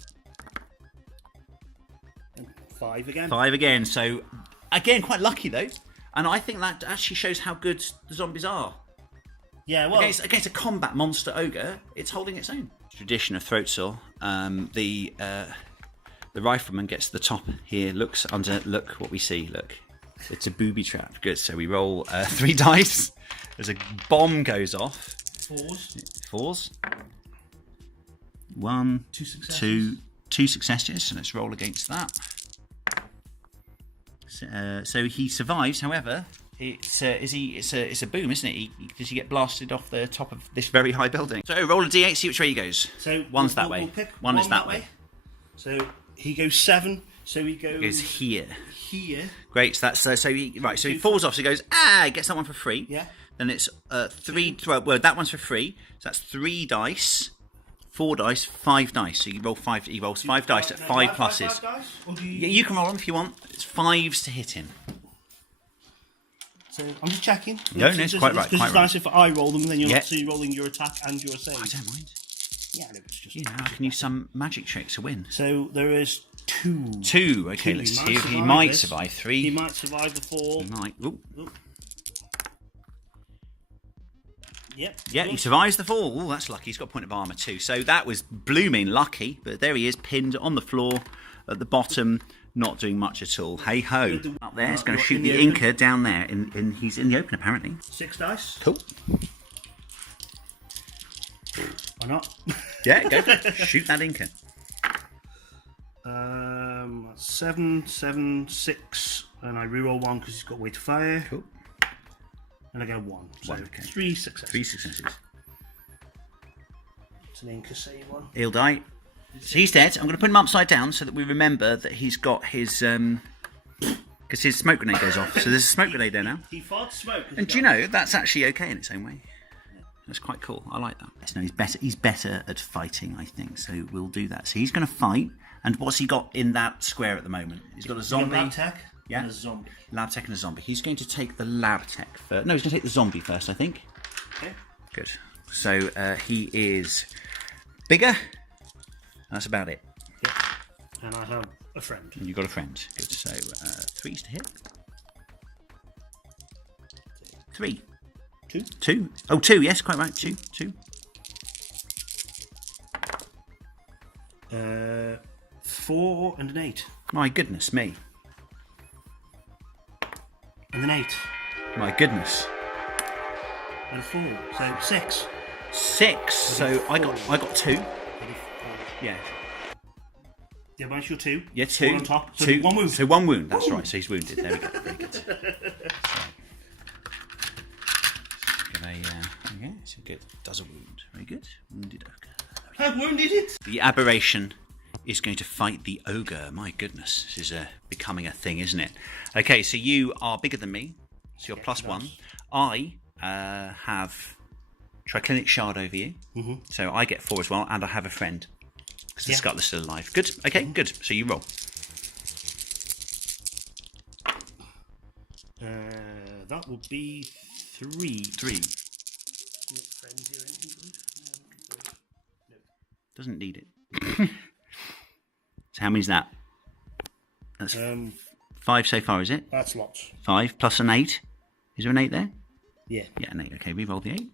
And 5 again. 5 again. So, again, quite lucky though. And I think that actually shows how good the zombies are. Yeah, well... Against a combat monster ogre, it's holding its own. Tradition of throat saw. The rifleman gets to the top here, looks under, look what we see, look. It's a booby trap. Good, so we roll 3 dice. As a bomb goes off. 4s. 1, 2 successes. 2 successes, so let's roll against that. So he survives, however, It's a boom, isn't it? Does he get blasted off the top of this very high building? So roll a d8, see which way he goes. So one's that way. We'll pick one is that way. So he goes 7. So he goes here. Here. Great. So that's so he right. So he falls off. So he goes he gets that one for free. Yeah. Then it's 3. Well, that one's for free. So that's 3 dice. 4 dice, 5 dice. So you roll 5. He rolls 5 dice at 5 pluses. 5 dice, or do you can roll them if you want. It's 5s to hit him. So I'm just checking. No, it's quite right. Because it's nice if I roll them, and then you're not rolling your attack and your save. I don't mind. Yeah, no, it's just. I can use some magic tricks to win. So there is 2. 2. Okay, let's see if he might survive. 3. He might survive the fall. He might. Ooh. Yep. Yeah, he survives the fall. Oh, that's lucky. He's got a point of armour too. So that was blooming lucky. But there he is, pinned on the floor at the bottom, not doing much at all. Hey ho! Up there, it's going to shoot the Inca down there. He's in the open apparently. 6 dice. Cool. Why not? Yeah, go for it. Shoot that Inca. 7, 7, 6, and I reroll 1 because he's got way to fire. Cool. And I get 1. So 1, okay. 3 successes. 3 successes. It's an Inca save one. He'll die. So he's dead. I'm going to put him upside down so that we remember that he's got his because his smoke grenade goes off. So there's a smoke grenade there now. He farted smoke. And do you know that's actually okay in its own way. That's quite cool. I like that. No, he's better at fighting, I think. So we'll do that. So he's going to fight. And what's he got in that square at the moment? He's got a zombie. Lab tech. Yeah. And a zombie. Lab tech and a zombie. He's going to take the lab tech first. No, he's going to take the zombie first, I think. Okay. Good. So he is bigger. That's about it. Yep. And I have a friend. And you've got a friend. Good. So 3's to hit. 3. 2. 2. Oh, 2. Yes, quite right. 2. 2. 4 and an 8. My goodness me. And an 8. My goodness. And a 4. So 6. 6. So I got 2. Yeah. Yeah, minus your 2. Yeah, 2. 4 on top. So 2. 1 wound. So 1 wound. That's right. So he's wounded. There we go. Very good. Yeah, so good. Does a wound. Very good. Wounded ogre. I wounded it. The aberration is going to fight the ogre. My goodness, this is becoming a thing, isn't it? Okay, so you are bigger than me, so you're +1. I have triclinic shard over you, so I get 4 as well, and I have a friend because the Scuttler's still alive. Good. Okay, good. So you roll. That will be 3. 3. Doesn't need it. So how many is that? That's 5 so far, is it? That's lots. 5 plus an 8. Is there an 8 there? Yeah. Yeah, an 8. Okay, re-roll the 8.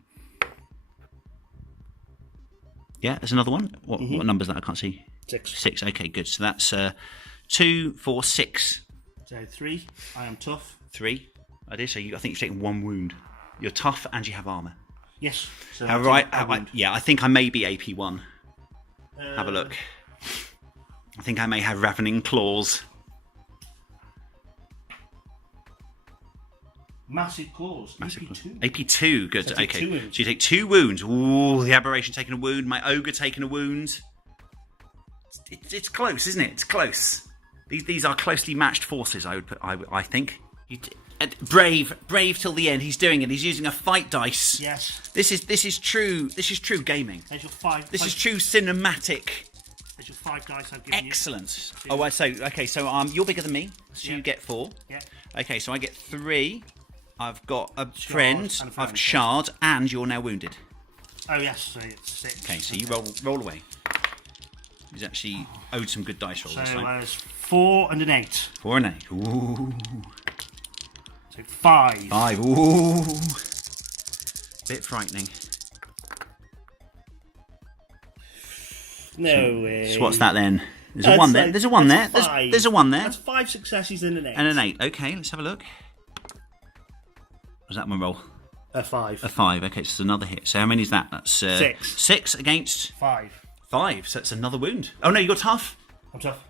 Yeah, there's another one. What number is that? I can't see. 6. 6. Okay, good. So that's 2, 4, 6. So 3. I am tough. 3. I did. So I think you've taken 1 wound. You're tough and you have armour. Yes. So I think I may be AP1. Have a look. I think I may have ravening claws. Massive claws. AP2. AP2, good. So okay. 2 wounds. So you take 2 wounds. Ooh, the aberration taking a wound. My ogre taking a wound. It's close, isn't it? It's close. These are closely matched forces. I think. Brave till the end. He's doing it. He's using a fight dice. Yes. This is true. This is true gaming. There's your 5. This is true cinematic. There's your 5 dice I've given Excellent. Oh, so you're bigger than me, so you get 4. Yeah. Okay, so I get 3. I've got a friend. And a friend. I've shard, and you're now wounded. Oh yes, so it's 6. Okay, so you roll away. He's actually owed some good dice rolls. So this time. there's 4 and an 8. 4 and 8. Ooh. So 5. 5. Ooh. Bit frightening. No way. So what's that then? There's a 1 there. There's a 1 there. There's a 1 there. That's 5 successes and an 8. And an 8. Okay, let's have a look. Was that one roll? A 5. A 5. Okay, so it's another hit. So how many is that? That's 6. 6 against 5. 5. So that's another wound. Oh no, you got tough. I'm tough.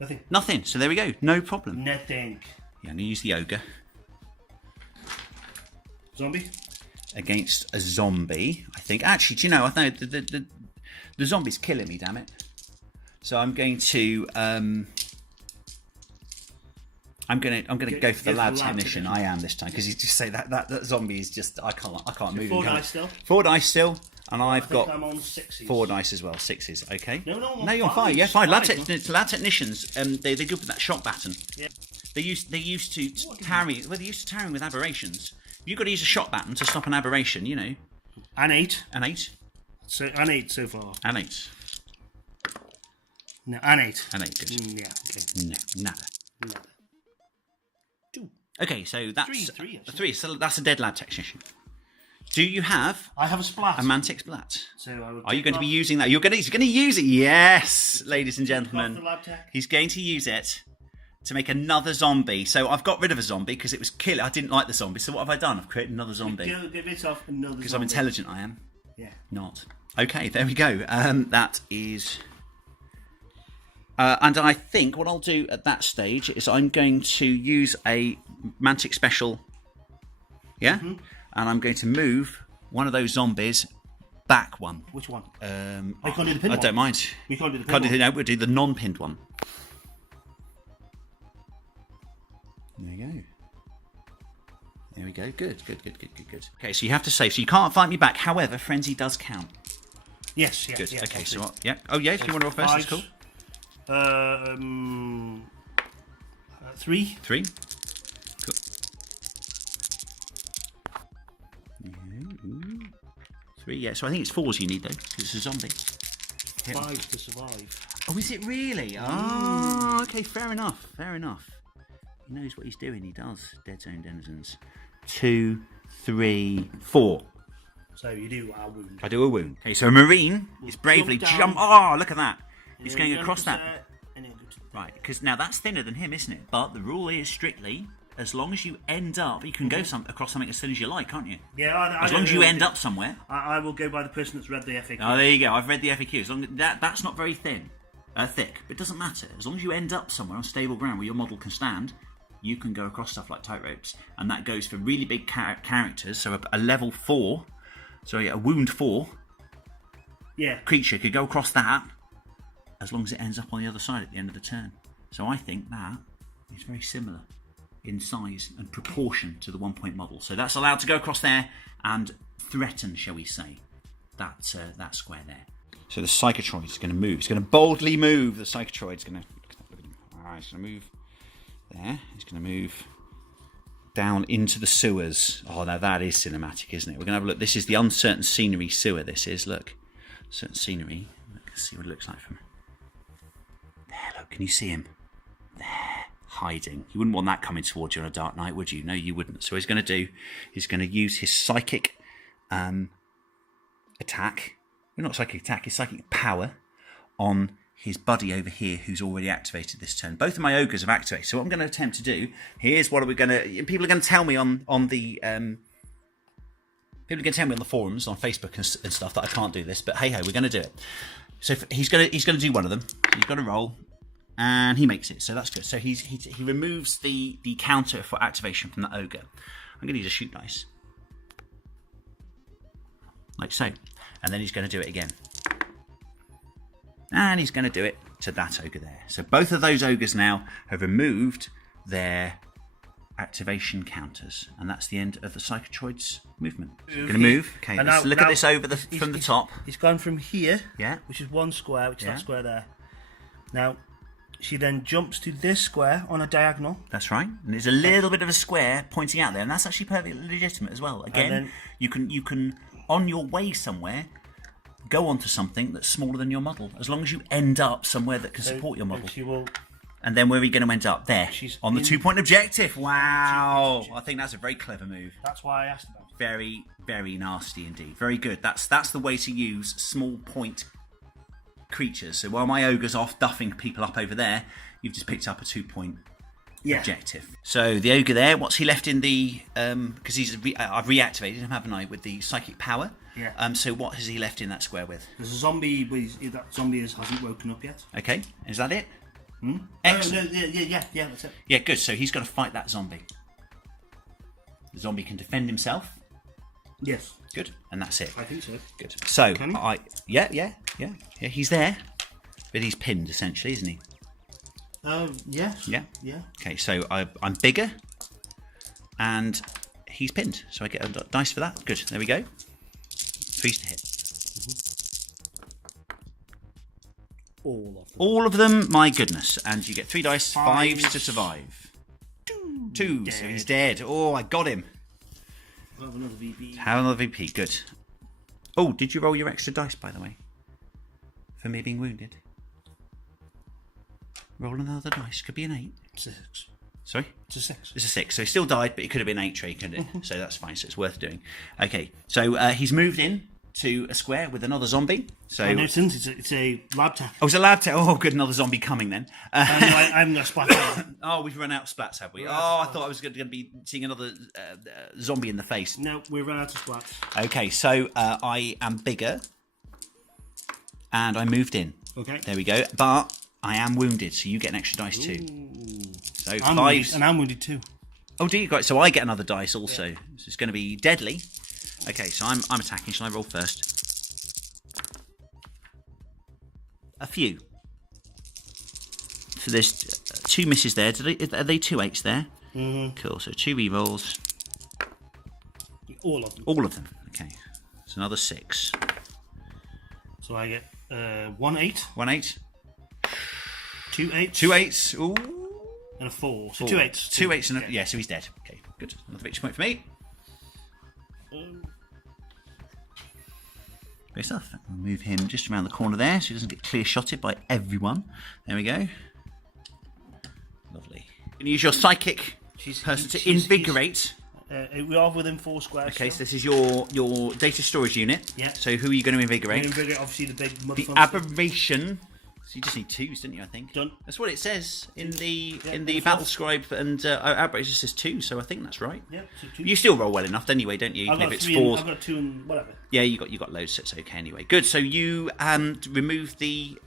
Nothing. Nothing. So there we go. No problem. Nothing. Yeah, I'm gonna use the ogre. Zombie? Against a zombie, I think. Actually, do you know, I know the zombie's killing me, damn it. So I'm going to I'm gonna go for the lab technician. I am this time, because you just say that zombie is just I can't move. 4 dice still. 4 dice still, and I've got I'm on 6s. 4 dice as well. 6s, okay. No, you're on 5. Yeah, 5. Lab technicians. They're good with that shock baton. Yeah. They used to tarry. Well, they used to tarry with aberrations. You've got to use a shock baton to stop an aberration. You know. An 8. An 8. So an 8 so far. An 8. No, an 8. An 8. Good. Yeah. Okay. No, nada. No. 2. Okay, so that's 3. 3. So that's a dead lab technician. Do you have? I have a splat. A Mantic splat. So I would Are you going to be using that? He's going to use it. Yes, ladies and gentlemen. The lab tech. He's going to use it to make another zombie. So I've got rid of a zombie because it was killing. I didn't like the zombie. So what have I done? I've created another zombie. Give it off another zombie. Because I'm intelligent, I am. Yeah. Not. Okay, there we go. That is. And I think what I'll do at that stage is I'm going to use a Mantic special. Yeah? Mm-hmm. And I'm going to move one of those zombies back one. Which one? I can't do the pin one? don't mind. We can't do the pin one? No, we'll do the non-pinned one. There you go. There we go. Good. Okay, so you have to save. So you can't fight me back. However, frenzy does count. Yes. Good. Yes, okay, so what? Yeah. Oh, yeah. If you want to roll first, that's cool. 3. 3. Cool. 3. Yeah. So I think it's 4s you need though, because it's a zombie. 5 to survive. Oh, is it really? Oh, okay. Fair enough. He knows what he's doing. He does. Deadzone denizens. 2, 3, 4. So you do a wound. I do a wound. Okay, so a marine is bravely jump. Oh, look at that! He's going across that. Right, because now that's thinner than him, isn't it? But the rule is strictly, as long as you end up, you can go across something as thin as you like, can't you? Yeah. As long as you end up somewhere. I will go by the person that's read the FAQ. Oh, there you go. I've read the FAQ. As long as that's not very thick, but it doesn't matter. As long as you end up somewhere on stable ground where your model can stand, you can go across stuff like tight ropes, and that goes for really big characters. So a level 4, sorry, a wound 4 creature could go across that as long as it ends up on the other side at the end of the turn. So I think that is very similar in size and proportion to the 1-point model. So that's allowed to go across there and threaten, shall we say, that square there. So the Psychotroid is going to move. It's going to boldly move. The Psychotroid's going to... Alright, it's going to move there. It's going to move down into the sewers. Oh, now that is cinematic, isn't it? We're going to have a look. This is the uncertain scenery sewer, this is. Look. Certain scenery. Let's see what it looks like from... There, look. Can you see him? There. Hiding. You wouldn't want that coming towards you on a dark night, would you? No, you wouldn't. So he's going to use his psychic attack. Well, not psychic attack, his psychic power on his buddy over here who's already activated this turn. Both of my ogres have activated. So what I'm going to attempt to do, here's what we're going to... People are going to tell me on the... people are going to tell me on the forums, on Facebook and stuff that I can't do this, but hey, we're going to do it. So he's going to do one of them. He's got to roll, and he makes it. So that's good. So he removes the counter for activation from the ogre. I'm going to use a shoot dice. Like so. And then he's going to do it again. And he's going to do it to that ogre there. So both of those ogres now have removed their activation counters. And that's the end of the Psychotroid's movement. Going to move. Okay, and let's look at this from the top. He's gone from here, yeah, which is one square, which is that square there. Now, she then jumps to this square on a diagonal. That's right. And there's a little bit of a square pointing out there. And that's actually perfectly legitimate as well. Again, you can on your way somewhere, go onto something that's smaller than your model, as long as you end up somewhere that can support your model. She will... And then where are you going to end up? There, on the 2-point objective. Wow, I think that's a very clever move. That's why I asked about it. Very, very nasty indeed. Very good. That's the way to use small point creatures. So while my ogre's off duffing people up over there, you've just picked up a 2-point objective. So the ogre there, what's he left in the... because I've reactivated him, haven't I, with the psychic power. Yeah. So what has he left in that square with? There's a zombie, but that zombie hasn't woken up yet. Okay, is that it? Excellent. Yeah, that's it. Yeah, good. So he's got to fight that zombie. The zombie can defend himself, Yes. Good. And that's it. I think so. Good. So, Can he? yeah, he's there. But he's pinned, essentially, isn't he? Yes. Yeah. Yeah. Okay, so I'm bigger. And he's pinned. So I get a dice for that. Good. There we go. 3s to hit. All of them, my goodness. And you get 3 dice, 5s to survive. 2. So he's dead. Oh, I got him. Have another VP. Have another VP, good. Oh, did you roll your extra dice, by the way? For me being wounded? Roll another dice. Could be an 8. 6. Sorry? It's a 6. It's a 6. So he still died, but it could have been 8 tree, couldn't it? So that's fine. So it's worth doing. Okay. So he's moved in to a square with another zombie. So I know since it's a lab tech. Oh, it's a lab tech. Oh, good. Another zombie coming then. I'm going to splat. Oh, we've run out of splats, have we? I thought I was going to be seeing another zombie in the face. No, we've run out of splats. Okay, so I am bigger. And I moved in. Okay. There we go. But I am wounded, so you get an extra dice too. So I'm 5s. wounded, and I'm wounded too. Oh, do you? Right, so I get another dice also. Yeah. So it's going to be deadly. Okay, so I'm attacking. Shall I roll first? A few. So there's 2 misses there. Are they 2 8s there? Mm-hmm. Cool. So 2 rerolls. All of them. All of them. Okay. It's another 6. So I get 1 8. 1 8. 2 8s. 2 8s. Ooh. And a 4. So 2 8s. 2 8s and a... Yeah, so he's dead. Okay, good. Another victory point for me. Great stuff. We'll move him just around the corner there so he doesn't get clear shotted by everyone. There we go. Lovely. You can use your psychic person to invigorate. We are within 4 squares. Okay, so this is your data storage unit. Yeah. So who are you going to invigorate? Invigorate, obviously, the big The motherfucker. aberration. So you just need 2s, didn't you? I think. Done. That's what it says in the the battle scribe and outbreak. It just says 2, so I think that's right. Yeah. So 2. You still roll well enough anyway, don't you? I've Even got if it's 3 4s. I've got 2 and whatever. Yeah, you got loads, so it's okay anyway. Good. So you remove the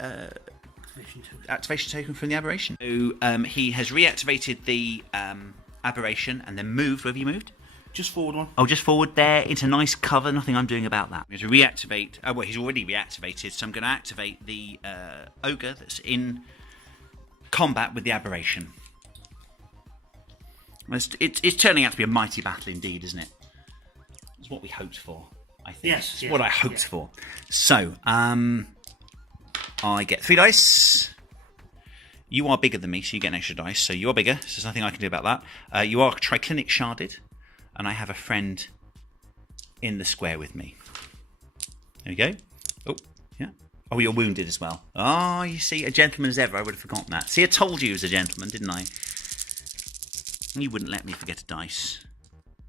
activation token from the aberration. So he has reactivated the aberration and then moved. Where have you moved? Just forward one. Oh, just forward there into nice cover. Nothing I'm doing about that. To reactivate. Oh, well, he's already reactivated, so I'm going to activate the ogre that's in combat with the aberration. It's turning out to be a mighty battle indeed, isn't it? It's what we hoped for, I think. Yes. It's what I hoped for. So, I get 3 dice. You are bigger than me, so you get an extra dice. So you are bigger, so there's nothing I can do about that. You are triclinic sharded, and I have a friend in the square with me. There we go. Oh, yeah. Oh, you're wounded as well. Oh, you see, a gentleman as ever. I would have forgotten that. See, I told you he was a gentleman, didn't I? You wouldn't let me forget a dice.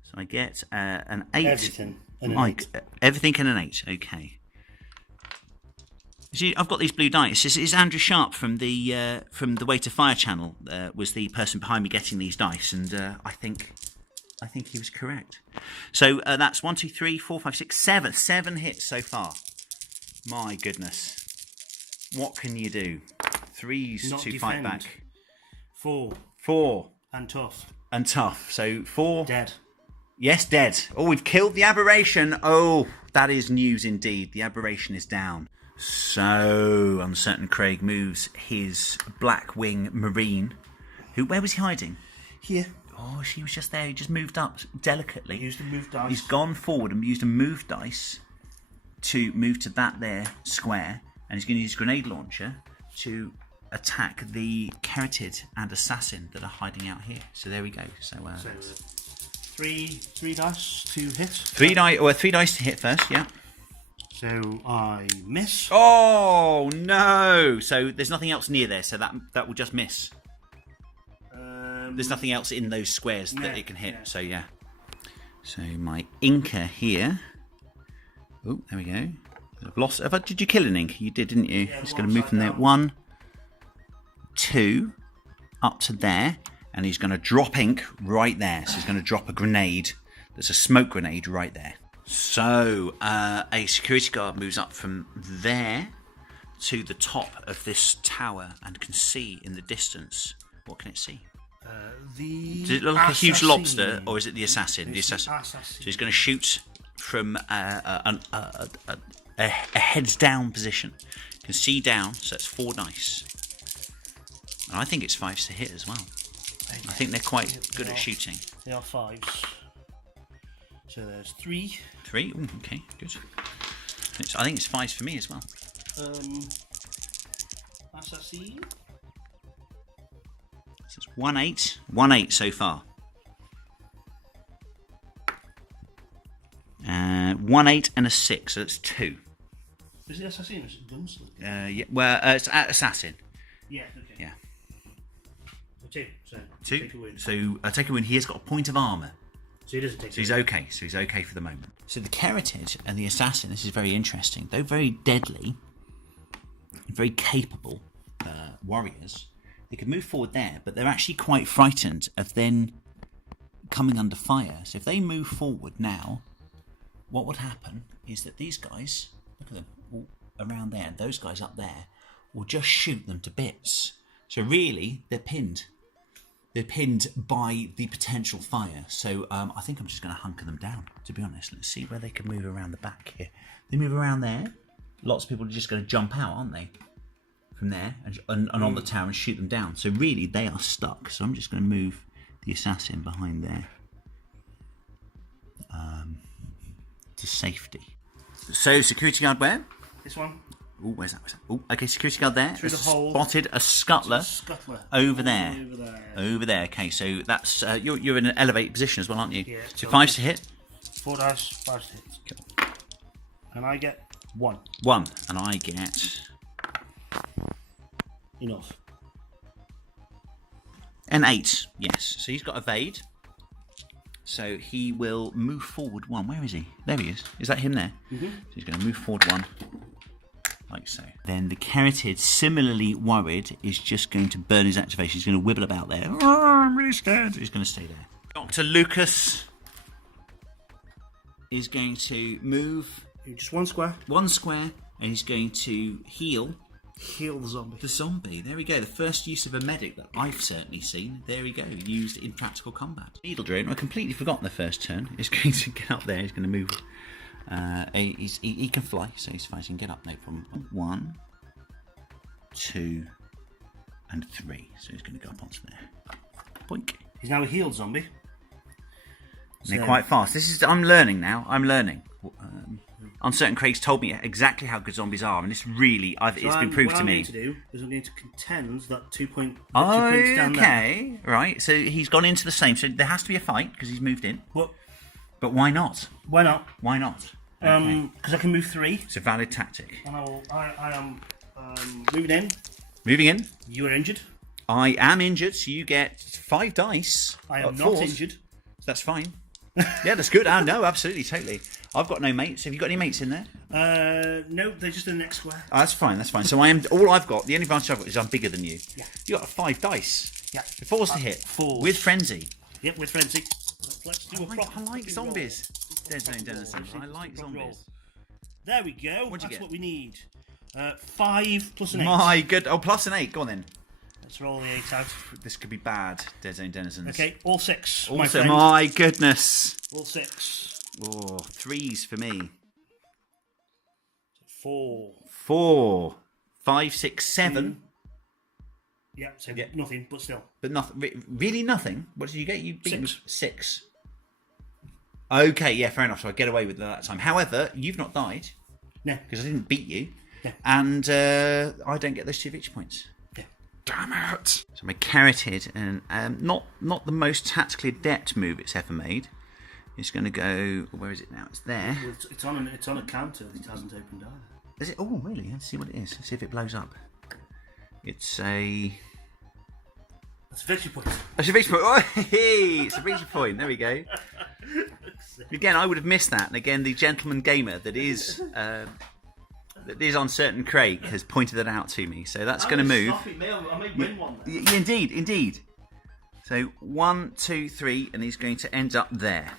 So I get an 8. Everything. And an 8. Everything and an 8. Okay. See, I've got these blue dice. It's Andrew Sharp from the Way to Fire channel was the person behind me getting these dice, and I think he was correct. So that's 1, 2, 3, 4, 5, 6, 7. 7 hits so far. My goodness. What can you do? 3s Not to defend. fight back. 4. 4. And tough. And tough. So 4. Dead. Yes, dead. Oh, we've killed the aberration. Oh, that is news indeed. The aberration is down. So Uncertain Craig moves his Blackwing Marine. Where was he hiding? Here. Oh, she was just there. He just moved up delicately. Used the move dice. He's gone forward and used a move dice to move to that there square, and he's going to use grenade launcher to attack the Keratin and Assassin that are hiding out here. So there we go. So 3 dice to hit. 3 dice to hit first. Yeah. So I miss. Oh no! So there's nothing else near there, so that will just miss. There's nothing else in those squares that it can hit. Yeah. So yeah. So my Inca here. Oh, there we go. I've lost. Did you kill an Inca? You did, didn't you? Yeah, He's going to move from there. 1, 2, up to there, and he's going to drop ink right there. So he's going to drop a grenade. There's a smoke grenade right there. So a security guard moves up from there to the top of this tower and can see in the distance. What can it see? The Does it look like a huge lobster, or is it the assassin? The assassin. So he's going to shoot from a heads down position. You can see down, so it's 4 dice. And I think it's 5s to hit as well. I think they're quite good at shooting. They are 5s. So there's 3. 3? Ooh, okay, good. I think it's 5s for me as well. Assassin. So it's 1-8. 1-8 so far. 1-8 and a 6, so that's 2. Is it assassin or is it gunslinger? Yeah, well, it's assassin. Yeah, okay. Yeah. So 2. So 2. take a win. So take a win. He has got a point of armour. So he doesn't take. So he's okay. So he's okay for the moment. So the Keratin and the assassin. This is very interesting. They're very deadly, very capable warriors. They can move forward there, but they're actually quite frightened of then coming under fire. So if they move forward now, what would happen is that these guys, look at them all around there, and those guys up there will just shoot them to bits. So really, they're pinned. They're pinned by the potential fire. So I think I'm just going to hunker them down, to be honest. Let's see where they can move around the back here. They move around there. Lots of people are just going to jump out, aren't they? From there and on the tower and shoot them down. So really, they are stuck. So I'm just going to move the assassin behind there to safety. So security guard where? This one. Oh, where's that? Oh, okay, security guard there. Through the hole. Spotted a scuttler, over there. Over there. Okay, so that's you're in an elevated position as well, aren't you? Yeah. So 5s to hit. 4 dice, 5s to hit. Cool. And I get 1. 1, and I get Enough. an 8. Yes. So he's got evade. So he will move forward 1. Where is he? There he is. Is that him there? Mm-hmm. So he's going to move forward 1. Like so. Then the Keratid, similarly worried, is just going to burn his activation. He's going to wibble about there. Oh, I'm really scared. He's going to stay there. Dr. Lucas is going to move Just 1 square. 1 square, and he's going to heal the zombie. the zombie. There we go. The first use of a medic that I've certainly seen. There we go. Used in practical combat. Needle drone. I completely forgot the first turn. He's going to get up there. He's going to move. He can fly, so he's fine. He can get up, no problem. 1, 2, and 3. So he's going to go up onto there. Boink. He's now a healed zombie. And they're quite fast. I'm learning now. I'm learning. Uncertain Craig's told me exactly how good zombies are, and it's really, it's been proved to me. What I need to do is I need to contend that 2 point. Okay, right. So he's gone into the same. So there has to be a fight because he's moved in. What? But why not? Why not? Why not? Because I can move 3. It's a valid tactic. And I am moving in. Moving in. You are injured. I am injured, so you get 5 dice. I am not injured. That's fine. Yeah, that's good. No, absolutely, totally. I've got no mates. Have you got any mates in there? No, they're just in the next square. Oh, that's fine. So I am. All I've got. The only advantage I've got is I'm bigger than you. Yeah. You got 5 dice. Yeah. 4s to hit. 4s. With frenzy. Yep, with frenzy. Let's do a proper. I like zombies. Deadzone Denison. I like zombies. There we go. What'd you get? What we need. 5 plus an 8. My good. Oh, plus an 8. Go on then. Let's roll the 8 out. This could be bad, Deadzone Denizens. Okay, all 6. Also, my goodness. All 6. Oh, 3s for me. 4. 4. 5, 6, 7. Yeah, so nothing, but still. But nothing. Really nothing? What did you get? You beat 6. 6. Okay, yeah, fair enough. So I get away with that time. However, you've not died. No. Because I didn't beat you. No. And I don't get those 2 victory points. Yeah. Damn it. So my Keratid, and not the most tactically adept move it's ever made. It's going to go. Where is it now? It's there. Well, it's on a counter that hasn't opened either. Is it? Oh, really? Let's see what it is. Let's see if it blows up. It's a. That's a victory point. That's a victory point. Oh, hey, it's a victory point. There we go. Again, I would have missed that. And again, the gentleman gamer that is Uncertain Craig has pointed that out to me. So that's going to move. I may win one then. Indeed. So 1, 2, 3, and he's going to end up there.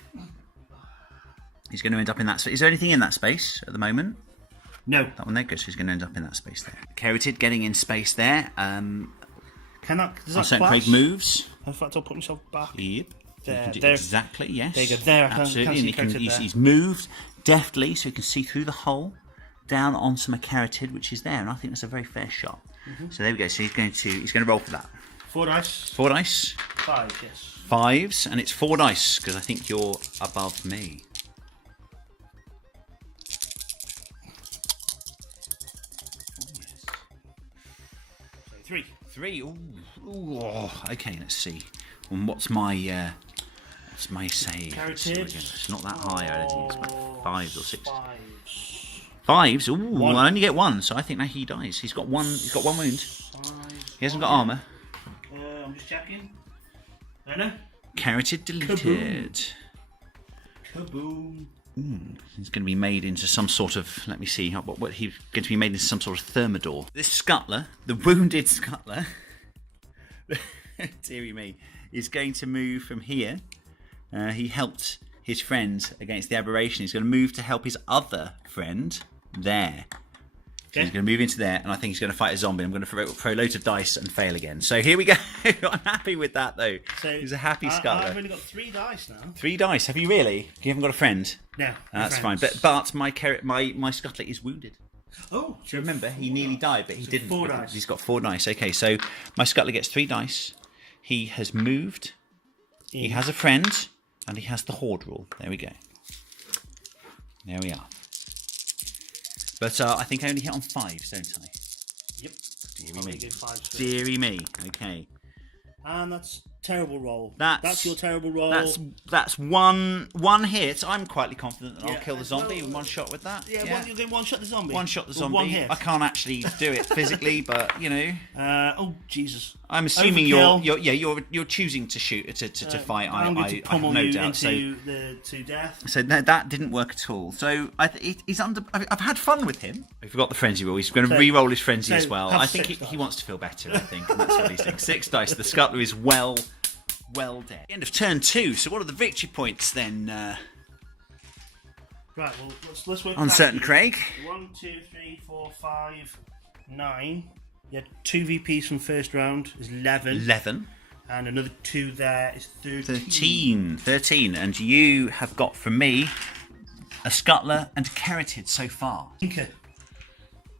He's going to end up in that space. Is there anything in that space at the moment? No. That one there goes. So he's going to end up in that space there. Keratid getting in space there. Does that Uncertain Craig moves. In fact, I'll put myself back. Yep. There, exactly, yes. There you go. There, absolutely. And he's moved deftly, so you can see through the hole down onto my carotid, which is there, and I think that's a very fair shot. So there we go. So he's going to roll for that. 4 dice. 4 dice. 5, yes. 5s, and it's 4 dice because I think you're above me. So 3. 3. Ooh. Oh, okay, let's see. And what's my save? Carotid. It's not that high. I don't think it's about 5s or 6. 5s. 5s. Ooh, I only get 1, so I think now he dies. He's got one. He's got 1 wound. 5. He hasn't got armor. I'm just checking. No. Carotid deleted. Kaboom. He's going to be made into some sort of. Let me see. What he's going to be made into some sort of thermidor. This scuttler, the wounded scuttler, dearie me, is going to move from here. He helped his friend against the aberration. He's going to move to help his other friend there. So he's going to move into there, and I think he's going to fight a zombie. I'm going to throw loads of dice and fail again. So here we go. I'm happy with that, though. So he's a happy scuttler. I've only got 3 dice now. 3 dice. Have you really? You haven't got a friend? No. That's fine. But my scuttler is wounded. Oh. Do you remember? He nearly died, but he didn't. 4 dice. He's got 4 dice. Okay, so my scuttler gets 3 dice. He has moved. He has a friend, and he has the horde rule. There we go. There we are. But I think I only hit on 5s, don't I? Yep. Deary me. Deary me. Okay. And that's terrible roll. That's your terrible roll. That's one hit. I'm quietly confident that I'll kill the zombie in 1 shot with that. Yeah. You're going 1 shot the zombie. 1 shot the zombie. 1 hit. I can't actually do it physically, but you know. Oh Jesus! I'm assuming you're choosing to shoot to fight. I'm going to pummel no you doubt. to death. So that didn't work at all. So he's under. I've had fun with him. We forgot the frenzy roll. He's going to re-roll his frenzy as well. I think he wants to feel better. I think, and that's what he's doing. 6 dice. The scuttler is well dead. End of turn 2. So what are the victory points then? Right. Well, let's work. Uncertain Craig. 1, 2, 3, 4, 5, 9. Yeah, 2 VPs from first round is 11. And another 2 there is 13. 13. And you have got from me a scuttler and a carotid so far.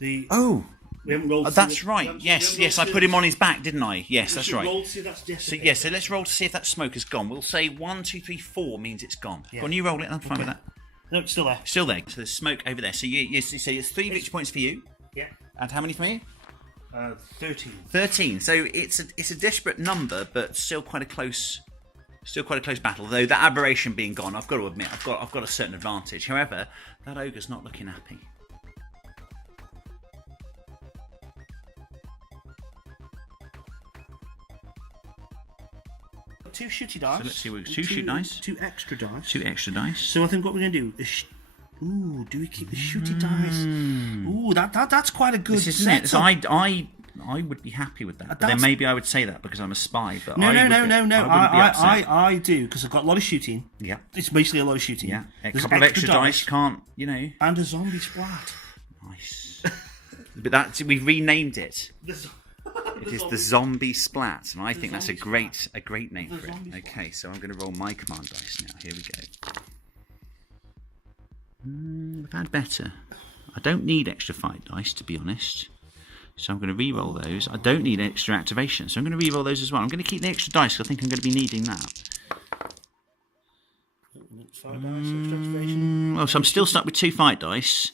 We Oh. haven't rolled. That's right. Yes. I put him on his back, didn't I? Yes, that's right. Roll to see if that's So let's roll to see if that smoke has gone. We'll say 1, 2, 3, 4 means it's gone. Yeah. Go on, you roll it. I'm fine with that. No, it's still there. Still there. So there's smoke over there. So you say it's 3 victory points for you. Yeah. And how many for me? 13. 13. So it's a disparate number, but still quite a close battle. Though that aberration being gone, I've got to admit, I've got a certain advantage. However, that ogre's not looking happy. Two shooty dice. So let's see. 2 shoot dice. 2 extra dice. 2 extra dice. So I think what we're going to do is... Ooh, do we keep the shooty dice? Ooh, that's quite a good Isn't it? So I would be happy with that. But then maybe I would say that because I'm a spy. But No. I do, because I've got a lot of shooting. Yeah. It's basically a lot of shooting. Yeah. A There's couple of extra dice. Can't, you know. And a zombie splat. Nice. But we've renamed it. It is the zombie splat, and I think that's a great name for it. Okay, so I'm going to roll my command dice now. Here we go. I've had better. I don't need extra fight dice, to be honest. So I'm going to re-roll those. I don't need extra activation, so I'm going to re-roll those as well. I'm going to keep the extra dice because I think I'm going to be needing that. 5 dice, extra activation. So I'm still stuck with 2 fight dice.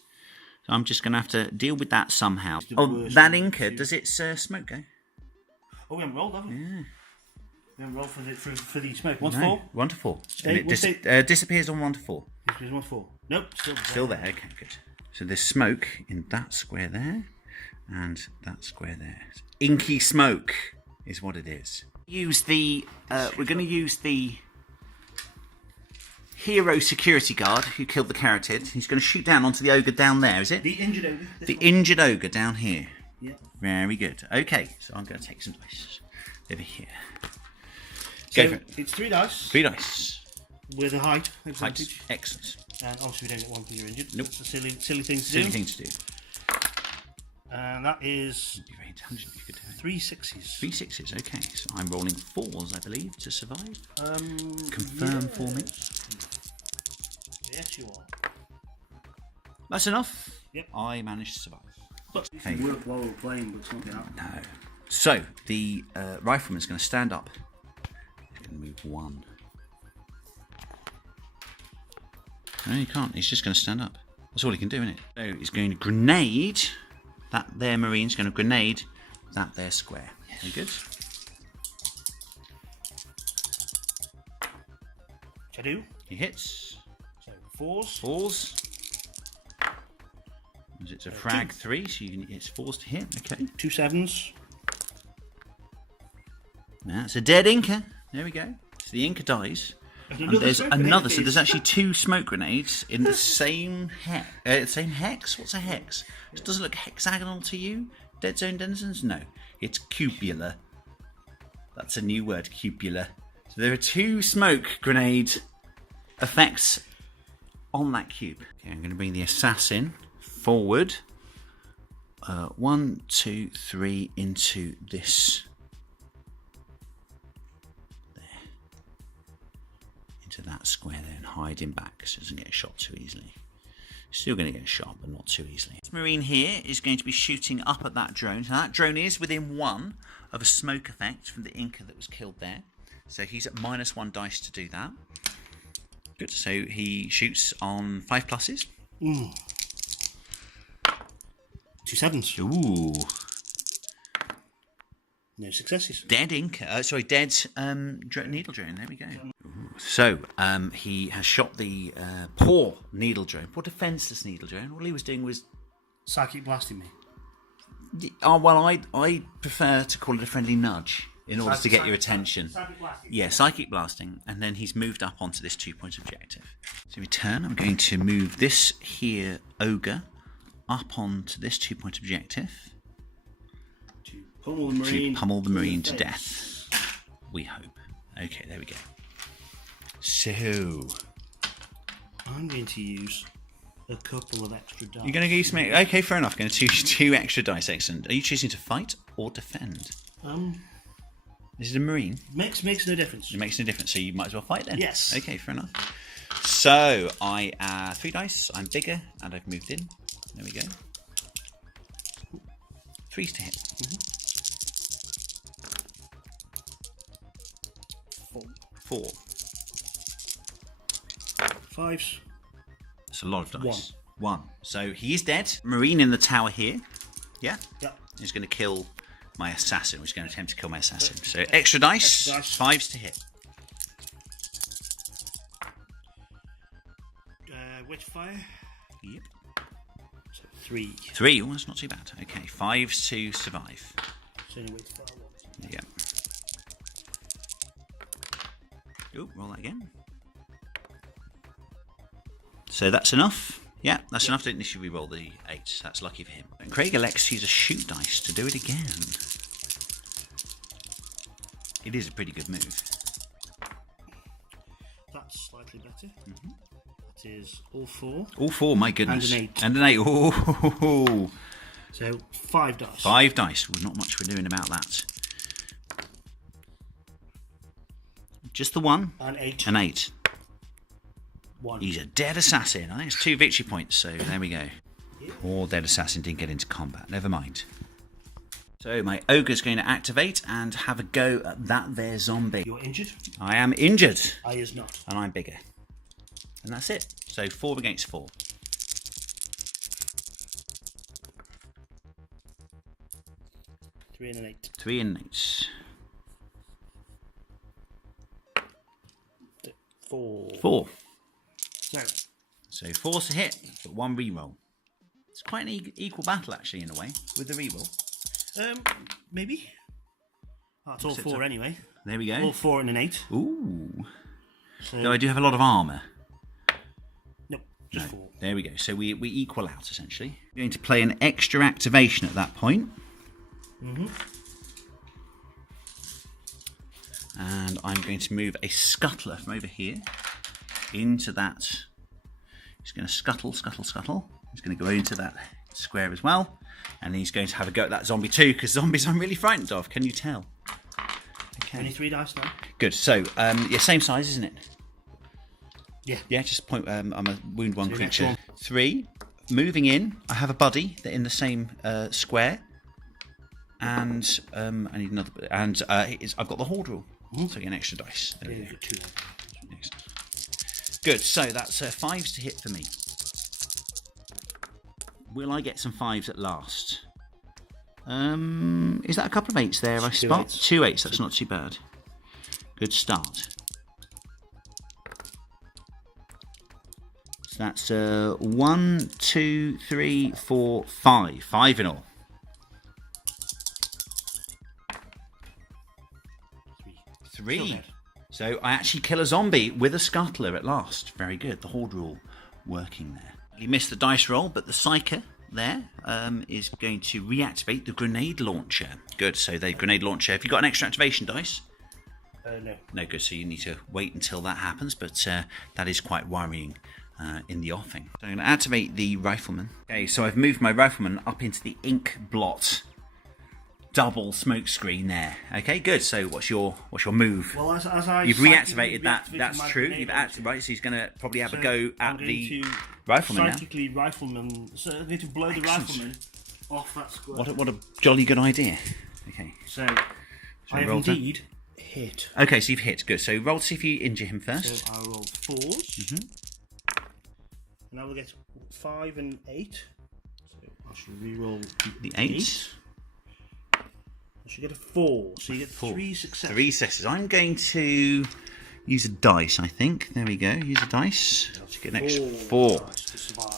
So I'm just going to have to deal with that somehow. Oh, that Inca, does its smoke go? Oh, we haven't rolled, have we? Yeah. We haven't rolled for the smoke. 1 to 4? 1 to 4. And it disappears on 1 to 4. Disappears 1 to 4. Nope, still there. Okay, good. So there's smoke in that square there, and that square there. Inky smoke is what it is. We're going to use the hero security guard who killed the carotid. He's going to shoot down onto the ogre down there, is it? The injured ogre. The injured ogre down here. Yeah. Very good. Okay, so I'm going to take some dice over here. Go for it. It's 3 dice. 3 dice. With a height advantage. Excellent. And obviously we don't get 1 for you're injured. Nope. It's a silly thing to do. Silly thing to do. And that is It'd be very intelligent if you could do it. 3 6s. 3 6s, okay. So I'm rolling 4s, I believe, to survive. Confirm for me. Yes, you are. That's enough. Yep. I managed to survive. But Okay. it worked while we were playing, but something happened. No. So, the rifleman's going to stand up. He's going to move 1. No, he can't. He's just going to stand up. That's all he can do, isn't it? So, he's going to grenade. That there Marine's going to grenade that there square. Very good. Which I do. He hits. So 4s. 4s. It's a frag 3, so you can, it's 4s to hit. Okay. 2 7s. That's a dead Inca. There we go. So the Inca dies. And there's another. So there's actually 2 smoke grenades in the same same hex. What's a hex? It doesn't look hexagonal to you, Deadzone denizens. No, it's cubular. That's a new word, cubular. So there are 2 smoke grenade effects on that cube. Okay, I'm going to bring the assassin forward. 1, 2, 3 into this. To that square there and hide him back so it doesn't get shot too easily. Still going to get shot, but not too easily. This Marine here is going to be shooting up at that drone. So that drone is within 1 of a smoke effect from the Inca that was killed there. So he's at -1 dice to do that. Good. So he shoots on 5 pluses. 2 7s. Ooh. No successes. Dead Inca. Dead needle drone. There we go. So, he has shot the poor needle drone, poor defenceless needle drone. All he was doing was... Psychic blasting me. Oh, well, I prefer to call it a friendly nudge in order to get your attention. Psychic blasting. Yeah, psychic blasting. And then he's moved up onto this 2-point objective. So we turn. I'm going to move this here ogre up onto this 2-point objective. To pummel the Marine to death. We hope. Okay, there we go. So, I'm going to use a couple of extra dice. you're going to use some... Okay, fair enough. Going to choose 2 extra dice. Excellent. Are you choosing to fight or defend? Is it a Marine? Makes no difference. It makes no difference, so you might as well fight then. Yes. Okay, fair enough. So, I 3 dice. I'm bigger, and I've moved in. There we go. 3s to hit. 4. 5s. That's a lot of dice. 1. So he is dead. Marine in the tower here. Yeah? Yep. He's going to kill my assassin. He's going to attempt to kill my assassin. So extra dice. 5s to hit. Witchfire. Yep. So 3. 3. Oh, that's not too bad. Okay. 5s to survive. So Witchfire. There you go. Oh, roll that again. So that's enough. Yeah, that's enough. Don't need to re-roll the 8. That's lucky for him. And Craig elects to use a shoot dice to do it again. It is a pretty good move. That's slightly better. That is all 4. All 4, my goodness. And an 8. And an 8. Oh. So 5 dice. 5 dice. Well, not much we're doing about that. Just the 1. And 8. An 8. 1. He's a dead assassin. I think it's 2 victory points, so there we go. Or dead assassin didn't get into combat. Never mind. So my ogre's going to activate and have a go at that there zombie. You're injured? I am injured. I is not. And I'm bigger. And that's it. So 4 against 4. 3 and an 8. 3 and 8. 4. 4. So 4's to hit, but 1 reroll. It's quite an equal battle, actually, in a way, with the reroll. Maybe. That's all 4 anyway. There we go. All 4 and an 8. Ooh. So, No, I do have a lot of armour. Nope, just 4. There we go. So we equal out, essentially. We're going to play an extra activation at that point. And I'm going to move a scuttler from over here into that. He's going to scuttle. He's going to go into that square as well. And he's going to have a go at that zombie too, because zombies I'm really frightened of. Can you tell? Okay. Only 3 dice now. Good. So, yeah, same size, isn't it? Yeah. Yeah, just point. I'm a wound 1 So creature. next 3. Moving in, I have a buddy in the same square. And I need another. And I've got the horde rule. So I get an extra dice. There we go. 2. Good. So that's 5s to hit for me. Will I get some 5s at last? Is that a couple of 8s there? I spot 2 8s. That's not too bad. Good start. So that's 1, 2, 3, 4, 5. 5 in all. 3. So I actually kill a zombie with a scuttler at last. Very good. The horde rule working there. You missed the dice roll, but the Psyker there is going to reactivate the grenade launcher. Good. So the grenade launcher. Have you got an extra activation dice? No. No, good. So you need to wait until that happens, but that is quite worrying in the offing. So I'm going to activate the rifleman. Okay, so I've moved my rifleman up into the ink blot double smoke screen there. Okay, good. So what's your move? Well, as You've reactivated that. That's true. You've activated, right. So he's going to probably have a go at the rifleman now. Psychically rifleman. So I'm going to blow the rifleman off that square. What a jolly good idea. Okay. So I have indeed hit. Okay, so you've hit. Good. So roll to see if you injure him first. So I rolled 4s. And I will get 5 and 8. So I shall re-roll the 8. I should get a 4. So you get 3 successes. 3 successes. I'm going to use a dice, I think. There we go. Use a dice. Let's get an extra 4.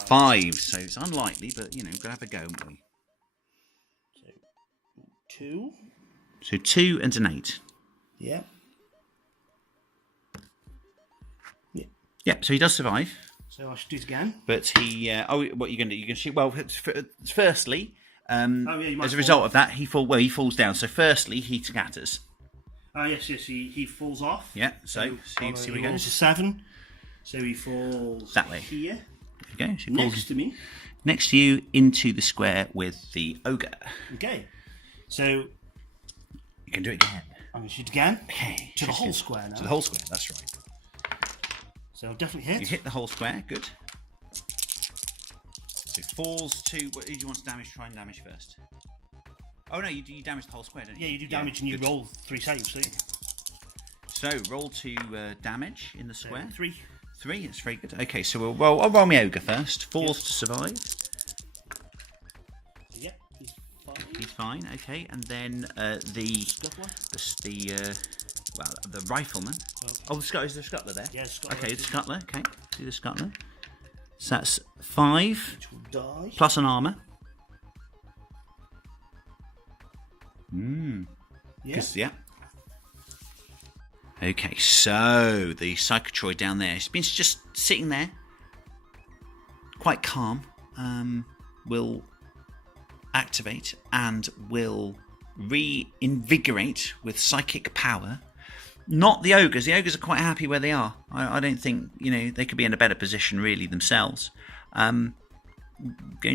5. So it's unlikely, but you know, we're gonna have a go, won't we? So 2. So 2 and an 8. Yeah. Yep. So he does survive. So I should do it again. But he. What are you going to do? You can shoot. Well, firstly. As a result of that, he falls down. So firstly, he scatters. Yes, he falls off. Yeah, so see where he goes. Rolls a 7, so he falls that way. Here. There you go. So next to me. Next to you, into the square with the ogre. Okay, so you can do it again. I'm going to shoot again. Okay, to the whole square now. To the whole square. That's right. So I'll definitely hit. You hit the whole square. Good. So falls to. What do you want to damage? Try and damage first. Oh no, you damage the whole square, don't you? Yeah, you do damage and you roll 3 saves. So roll to damage in the square. 3. 3. That's very good. Okay, so I'll roll my ogre first. Falls to survive. Yep, he's fine. He's fine. Okay, and then the rifleman. Okay. Oh, is the scuttler there? Yeah, scuttler. Okay, the scuttler. Okay, do the scuttler. So that's 5 which will die. plus an armor. Yeah. Okay, so the Psychotroid down there, he's been just sitting there, quite calm, will activate and will reinvigorate with psychic power. Not the ogres. The ogres are quite happy where they are. I don't think, they could be in a better position really themselves. Going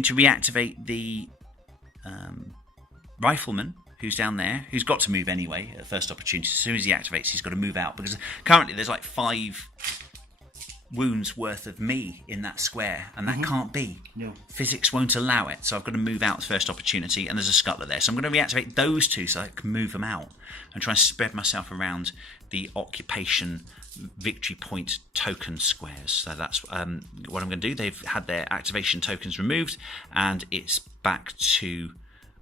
to reactivate the rifleman who's down there, who's got to move anyway at the first opportunity. As soon as he activates, he's got to move out, because currently there's like 5 wounds worth of me in that square, and that can't be. No. Physics won't allow it, so I've got to move out the first opportunity, and there's a scuttler there. So I'm going to reactivate those 2 so I can move them out and try and spread myself around the occupation victory point token squares. So that's what I'm going to do. They've had their activation tokens removed, and it's back to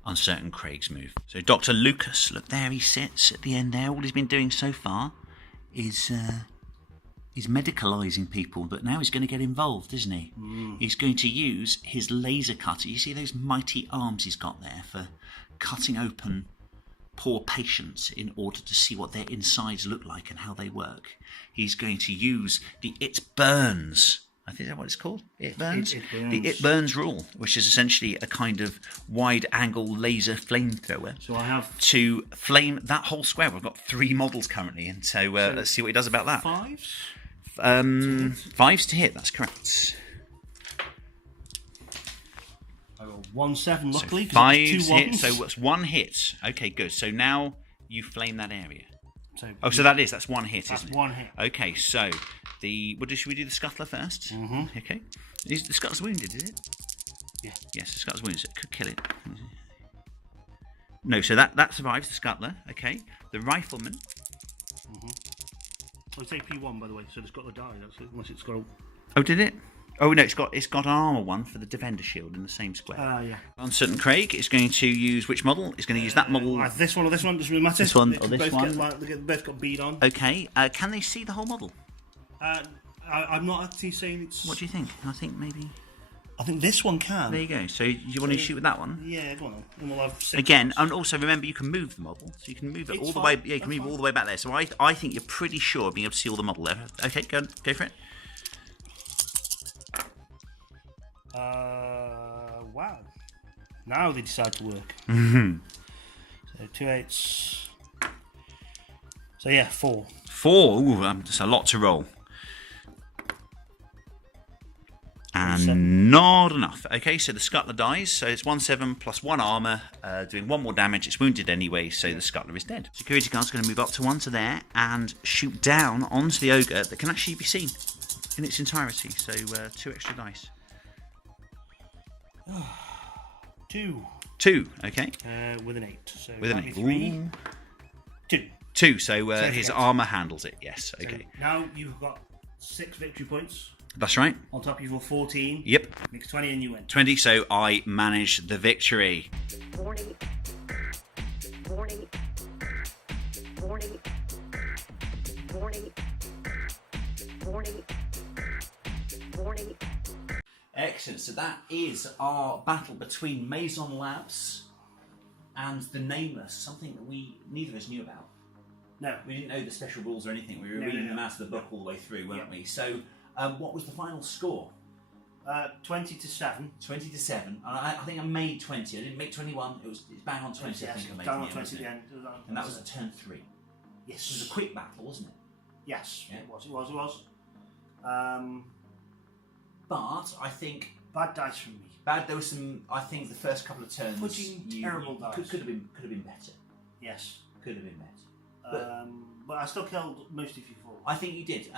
Uncertain Craig's move. So Dr. Lucas, look there, he sits at the end there. All he's been doing so far is medicalising people, but now he's going to get involved, isn't he? He's going to use his laser cutter. You see those mighty arms he's got there for cutting open poor patients in order to see what their insides look like and how they work. He's going to use the It Burns, I think that's what it's called. It Burns? It Burns. The It Burns rule, which is essentially a kind of wide-angle laser flamethrower. So I have to flame that whole square. We've got 3 models currently, and so let's see what he does about that. 5s? 5s to hit, that's correct. I rolled 1-7, luckily. So 'cause it 5 was 2 hits. ones. So what's 1 hit? Okay, good. So now you flame that area. So So that's 1 hit, that's isn't it? 1 hit. Okay, so should we do the scuttler first? Mm-hmm. Okay. Is the scuttler's wounded, is it? Yeah. Yes, the scuttler's wounded, so it could kill it. No, so that survives the scuttler. Okay. The rifleman. Oh, it's AP1, by the way, so it's got to die. That's it, unless it's got a... Oh, did it? Oh no, it's got an armor one for the defender shield in the same square. Yeah. Uncertain Craig is going to use which model? It's going to use that model. This one or this one, doesn't really matter. This one They or can this both one? They both got bead on. Okay. Can they see the whole model? I'm not actually saying it's... What do you think? I think maybe. I think this one can. There you go. So you want to shoot with that one? Yeah, go on then. And we'll have 6 Again, ones. and also remember you can move the model, so you can move it It's all the fine. way. Yeah, you can That's move fine. all the way back there. So I think you're pretty sure of being able to see all the model there. Okay, go for it. Wow. Now they decide to work. So 2 8s. So yeah, 4. 4. Ooh, that's a lot to roll. And 7. not enough. Okay, so the scuttler dies. So it's 1-7 plus 1 armor, doing 1 more damage. It's wounded anyway, so the scuttler is dead. Security guard's going to move up to onto there and shoot down onto the ogre that can actually be seen in its entirety. So 2 extra dice. 2. 2. Okay. With an 8. So With an that'd 8. be 3. Ooh. 2. 2. So Safe his against. armor handles it. Yes. So Okay. now you've got 6 victory points. That's right. On top of your 14. Yep. Makes 20 and you win. 20. So I manage the victory. Warning. Warning. Warning. Warning. Warning. Warning. Excellent. So that is our battle between Maison Labs and the Nameless, something that neither of us knew about. No. We didn't know the special rules or anything. We were reading them out of the book all the way through, weren't we? So, what was the final score? 20 to 7. 20 to 7. And I think I made 20. I didn't make 21. It's bang on 20. I think I made down on in 20 wasn't at the it? end. And that was at turn 3. Yes. It was a quick battle, wasn't it? Yes, Yeah. it was. But I think Bad dice from me. there was some. I think the first couple of turns Fudging terrible dice. could have been better. Yes. Could have been better. But I still killed most of you 4. I think you did.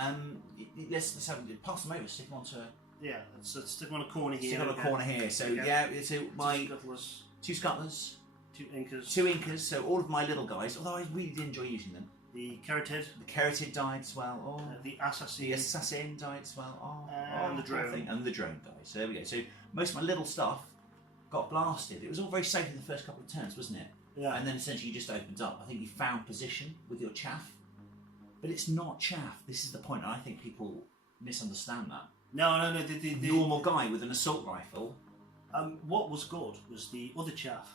Let's have pass them over. Stick them onto. Yeah, let's stick on a corner here. Stick on a corner here. So Okay. yeah, so my Scuttlers, 2 scuttlers, 2 inkers, 2 inkers. So all of my little guys. Although I really did enjoy using them. the carrot-head, The Carotid died as well. Oh. the assassin, The assassin died as well. And the drone. poor thing. And the drone died. So there we go. So most of my little stuff got blasted. It was all very safe in the first couple of turns, wasn't it? Yeah. And then essentially you just opened up. I think you found position with your chaff. But it's not chaff. This is the point. And I think people misunderstand that. No. The Normal guy with an assault rifle. what was good was the other chaff,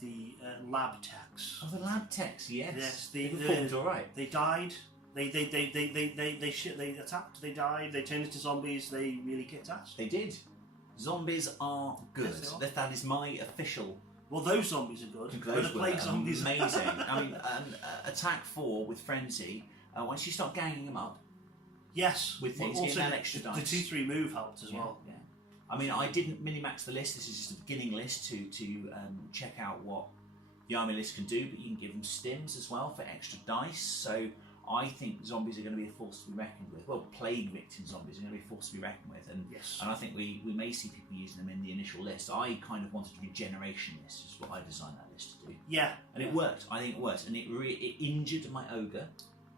the lab techs. Oh, the lab techs, yes. Yes, they performed all right. They died. They attacked. They died. They turned into zombies. They really kicked ass. They did. Zombies are good. Yes, they are. That is my official. Well, those zombies are good. But Those the were plague zombies. amazing. I mean, attack 4 with frenzy. Once you start ganging them up, Yes. with things, Well, getting also that extra the dice. 2-3 move helped as well. Yeah. I mean, I didn't mini-max the list. This is just a beginning list to check out what the army list can do, but you can give them stims as well for extra dice. So I think zombies are going to be a force to be reckoned with. Well, plague victim zombies are going to be a force to be reckoned with, and Yes. and I think we may see people using them in the initial list. I kind of wanted a regeneration list, is what I designed that list to do, Yeah. and it worked. I think it worked, and it injured my ogre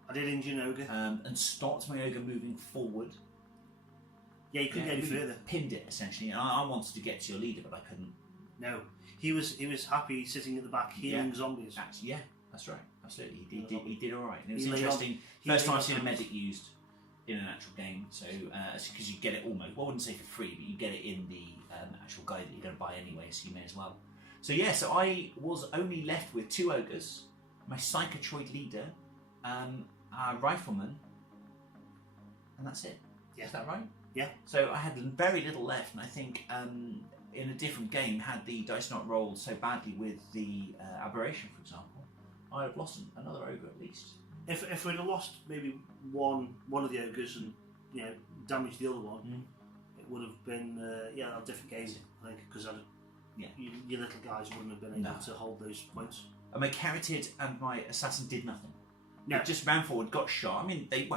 I did injure Noga. and stopped my ogre moving forward. Yeah, you couldn't get any really further. Pinned it essentially, and I wanted to get to your leader, but I couldn't. No. He was happy sitting at the back healing Yeah. zombies. Yeah, that's right. Absolutely, he did all right. And it was He laid interesting. on- he First laid time on I've seen a hands. medic used in an actual game. So because you get it almost, well, I wouldn't say for free, but you get it in the actual guide that you're going to buy anyway, so you may as well. So yeah, so I was only left with 2 ogres, my psychotroid leader, our rifleman, and that's it. Yeah. Is that right? Yeah. So I had very little left, and I think in a different game, had the dice not rolled so badly with the aberration, for example, I'd have lost another ogre at least. If we'd have lost maybe one of the ogres and damaged the other one, it would have been a different game. I think because Yeah. Your little guys wouldn't have been able to hold those points. And my Keratin and my assassin did nothing. No. It just ran forward, got shot. I mean, they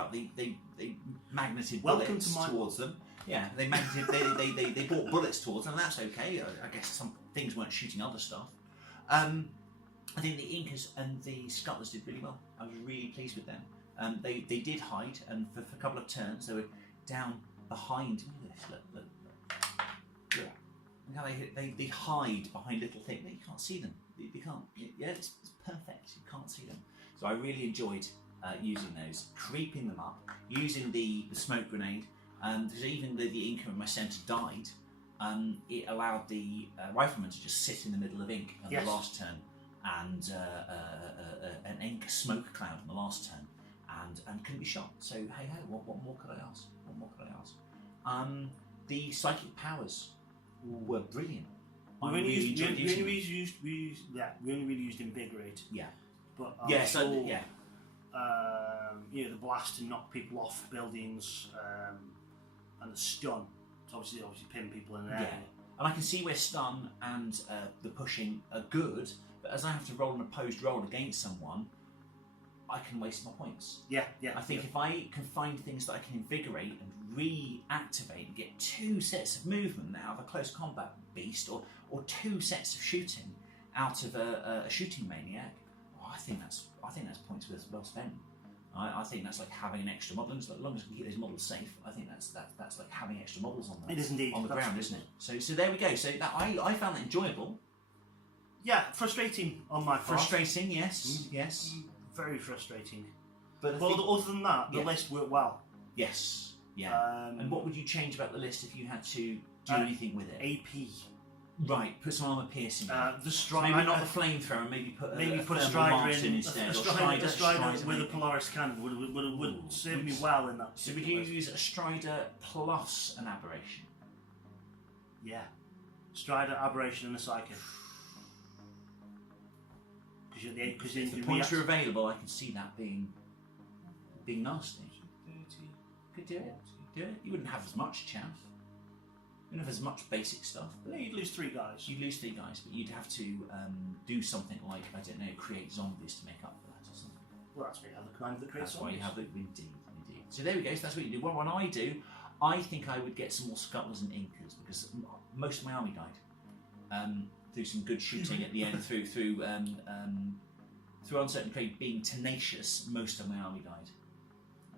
magneted bullets towards them. Yeah, they magneted. they brought bullets towards them, and that's okay. I guess some things weren't shooting other stuff. I think the Incas and the Scuttlers did really well. I was really pleased with them. They did hide, and for a couple of turns they were down behind. Look. How they hide behind little things. You can't see them. You can't. Yeah, it's perfect. You can't see them. So I really enjoyed using those, creeping them up, using the smoke grenade. Because even though the Inca and my centre died, it allowed the rifleman to just sit in the middle of ink on the last turn, and an ink smoke cloud on the last turn, and couldn't be shot. So hey ho, what more could I ask? What more could I ask? The psychic powers were brilliant. We only really used Invigorate. Yeah. But the blast to knock people off buildings, and the stun to obviously pin people in there. Yeah. And I can see where stun and the pushing are good, but as I have to roll an opposed roll against someone, I can waste my points. Yeah. I think if I can find things that I can invigorate and reactivate and get 2 sets of movement out of a close combat beast, or 2 sets of shooting out of a shooting maniac, I think that's points well spent. I think that's like having an extra model. As long as we can keep those models safe, I think that's like having extra models on it is indeed on the ground, isn't it? So there we go. So that I found that enjoyable. Yeah, frustrating on my part. Frustrating, yes. Very frustrating. But other than that, the list worked well. Yes, yeah. And what would you change about the list if you had to do anything with it? AP. Right, put some armour piercing. The Strider. Maybe not the flamethrower. Maybe put a Strider in instead. A Strider with a Polaris cannon would serve me well in that. So would you use a Strider plus an aberration? Yeah, Strider, aberration, and a psychic. Because if the points are available, I can see that being nasty. Could do it. You wouldn't have as much chaff. You wouldn't have as much basic stuff. No, you'd lose 3 guys. You'd lose 3 guys, but you'd have to do something like, I don't know, create zombies to make up for that or something. Well, that's why you have the commander that creates zombies. That's why you have the... Indeed. So there we go, so that's what you do. Well, when I do, I think I would get some more Scuttlers and Incas, because most of my army died. Through some good shooting at the end, through uncertain trade being tenacious, most of my army died.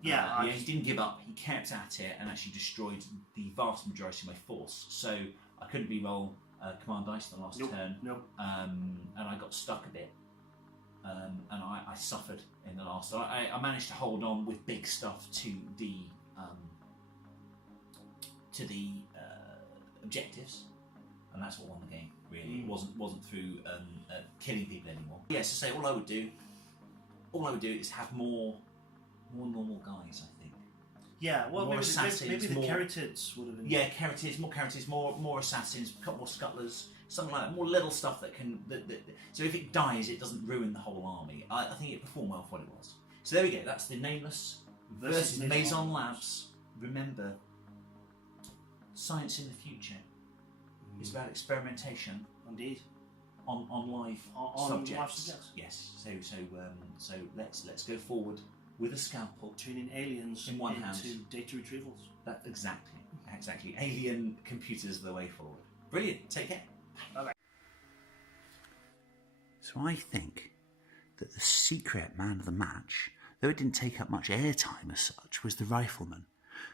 Yeah, he didn't give up. He kept at it and actually destroyed the vast majority of my force. So I couldn't re-roll command dice the last turn. Nope. And I got stuck a bit. And I suffered in the last. I managed to hold on with big stuff to the objectives, and that's what won the game. Really, it wasn't through killing people anymore. Yes, to say all I would do is have more normal guys, I think. Yeah, well, maybe the more, Keratids would have been... Yeah, Keratids, more assassins, a couple more Scuttlers, something like that, more little stuff that can... so if it dies, it doesn't ruin the whole army. I think it performed well for what it was. So there we go, that's the Nameless versus Maison Labs. Remember, science in the future is about experimentation. Indeed. On live subjects. Live subjects. Yes, so let's go forward with a scalpel, turning aliens in one into hand. Data retrievals. That exactly. Alien computers are the way forward. Brilliant. Take care. Bye. So I think that the secret man of the match, though it didn't take up much airtime as such, was the rifleman.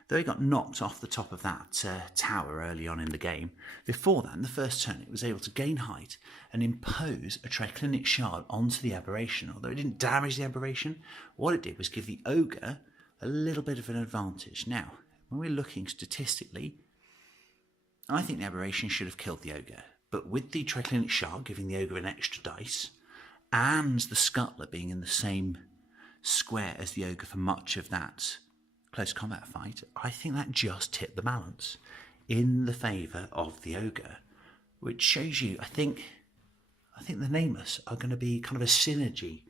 Though he got knocked off the top of that tower early on in the game, before that, in the first turn, it was able to gain height and impose a triclinic shard onto the aberration. Although it didn't damage the aberration, what it did was give the ogre a little bit of an advantage. Now, when we're looking statistically, I think the aberration should have killed the ogre. But with the triclinic shard giving the ogre an extra dice, and the scuttler being in the same square as the ogre for much of that close combat fight, I think that just tipped the balance in the favour of the ogre, which shows you, I think the Nameless are going to be kind of a synergy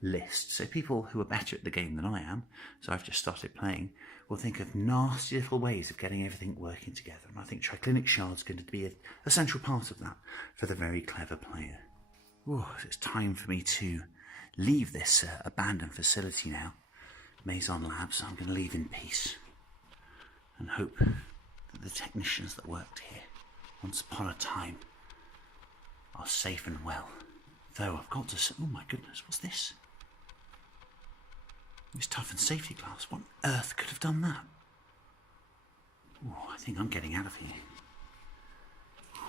list. So people who are better at the game than I am, so I've just started playing, will think of nasty little ways of getting everything working together. And I think triclinic shards going to be a central part of that for the very clever player. Ooh, it's time for me to leave this abandoned facility now. Maison Labs, I'm going to leave in peace. And hope that the technicians that worked here once upon a time are safe and well. Though I've got to say, oh my goodness, what's this? This toughened safety glass. What on earth could have done that? Ooh, I think I'm getting out of here.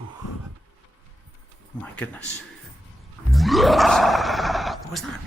Ooh. Oh my goodness. What was that?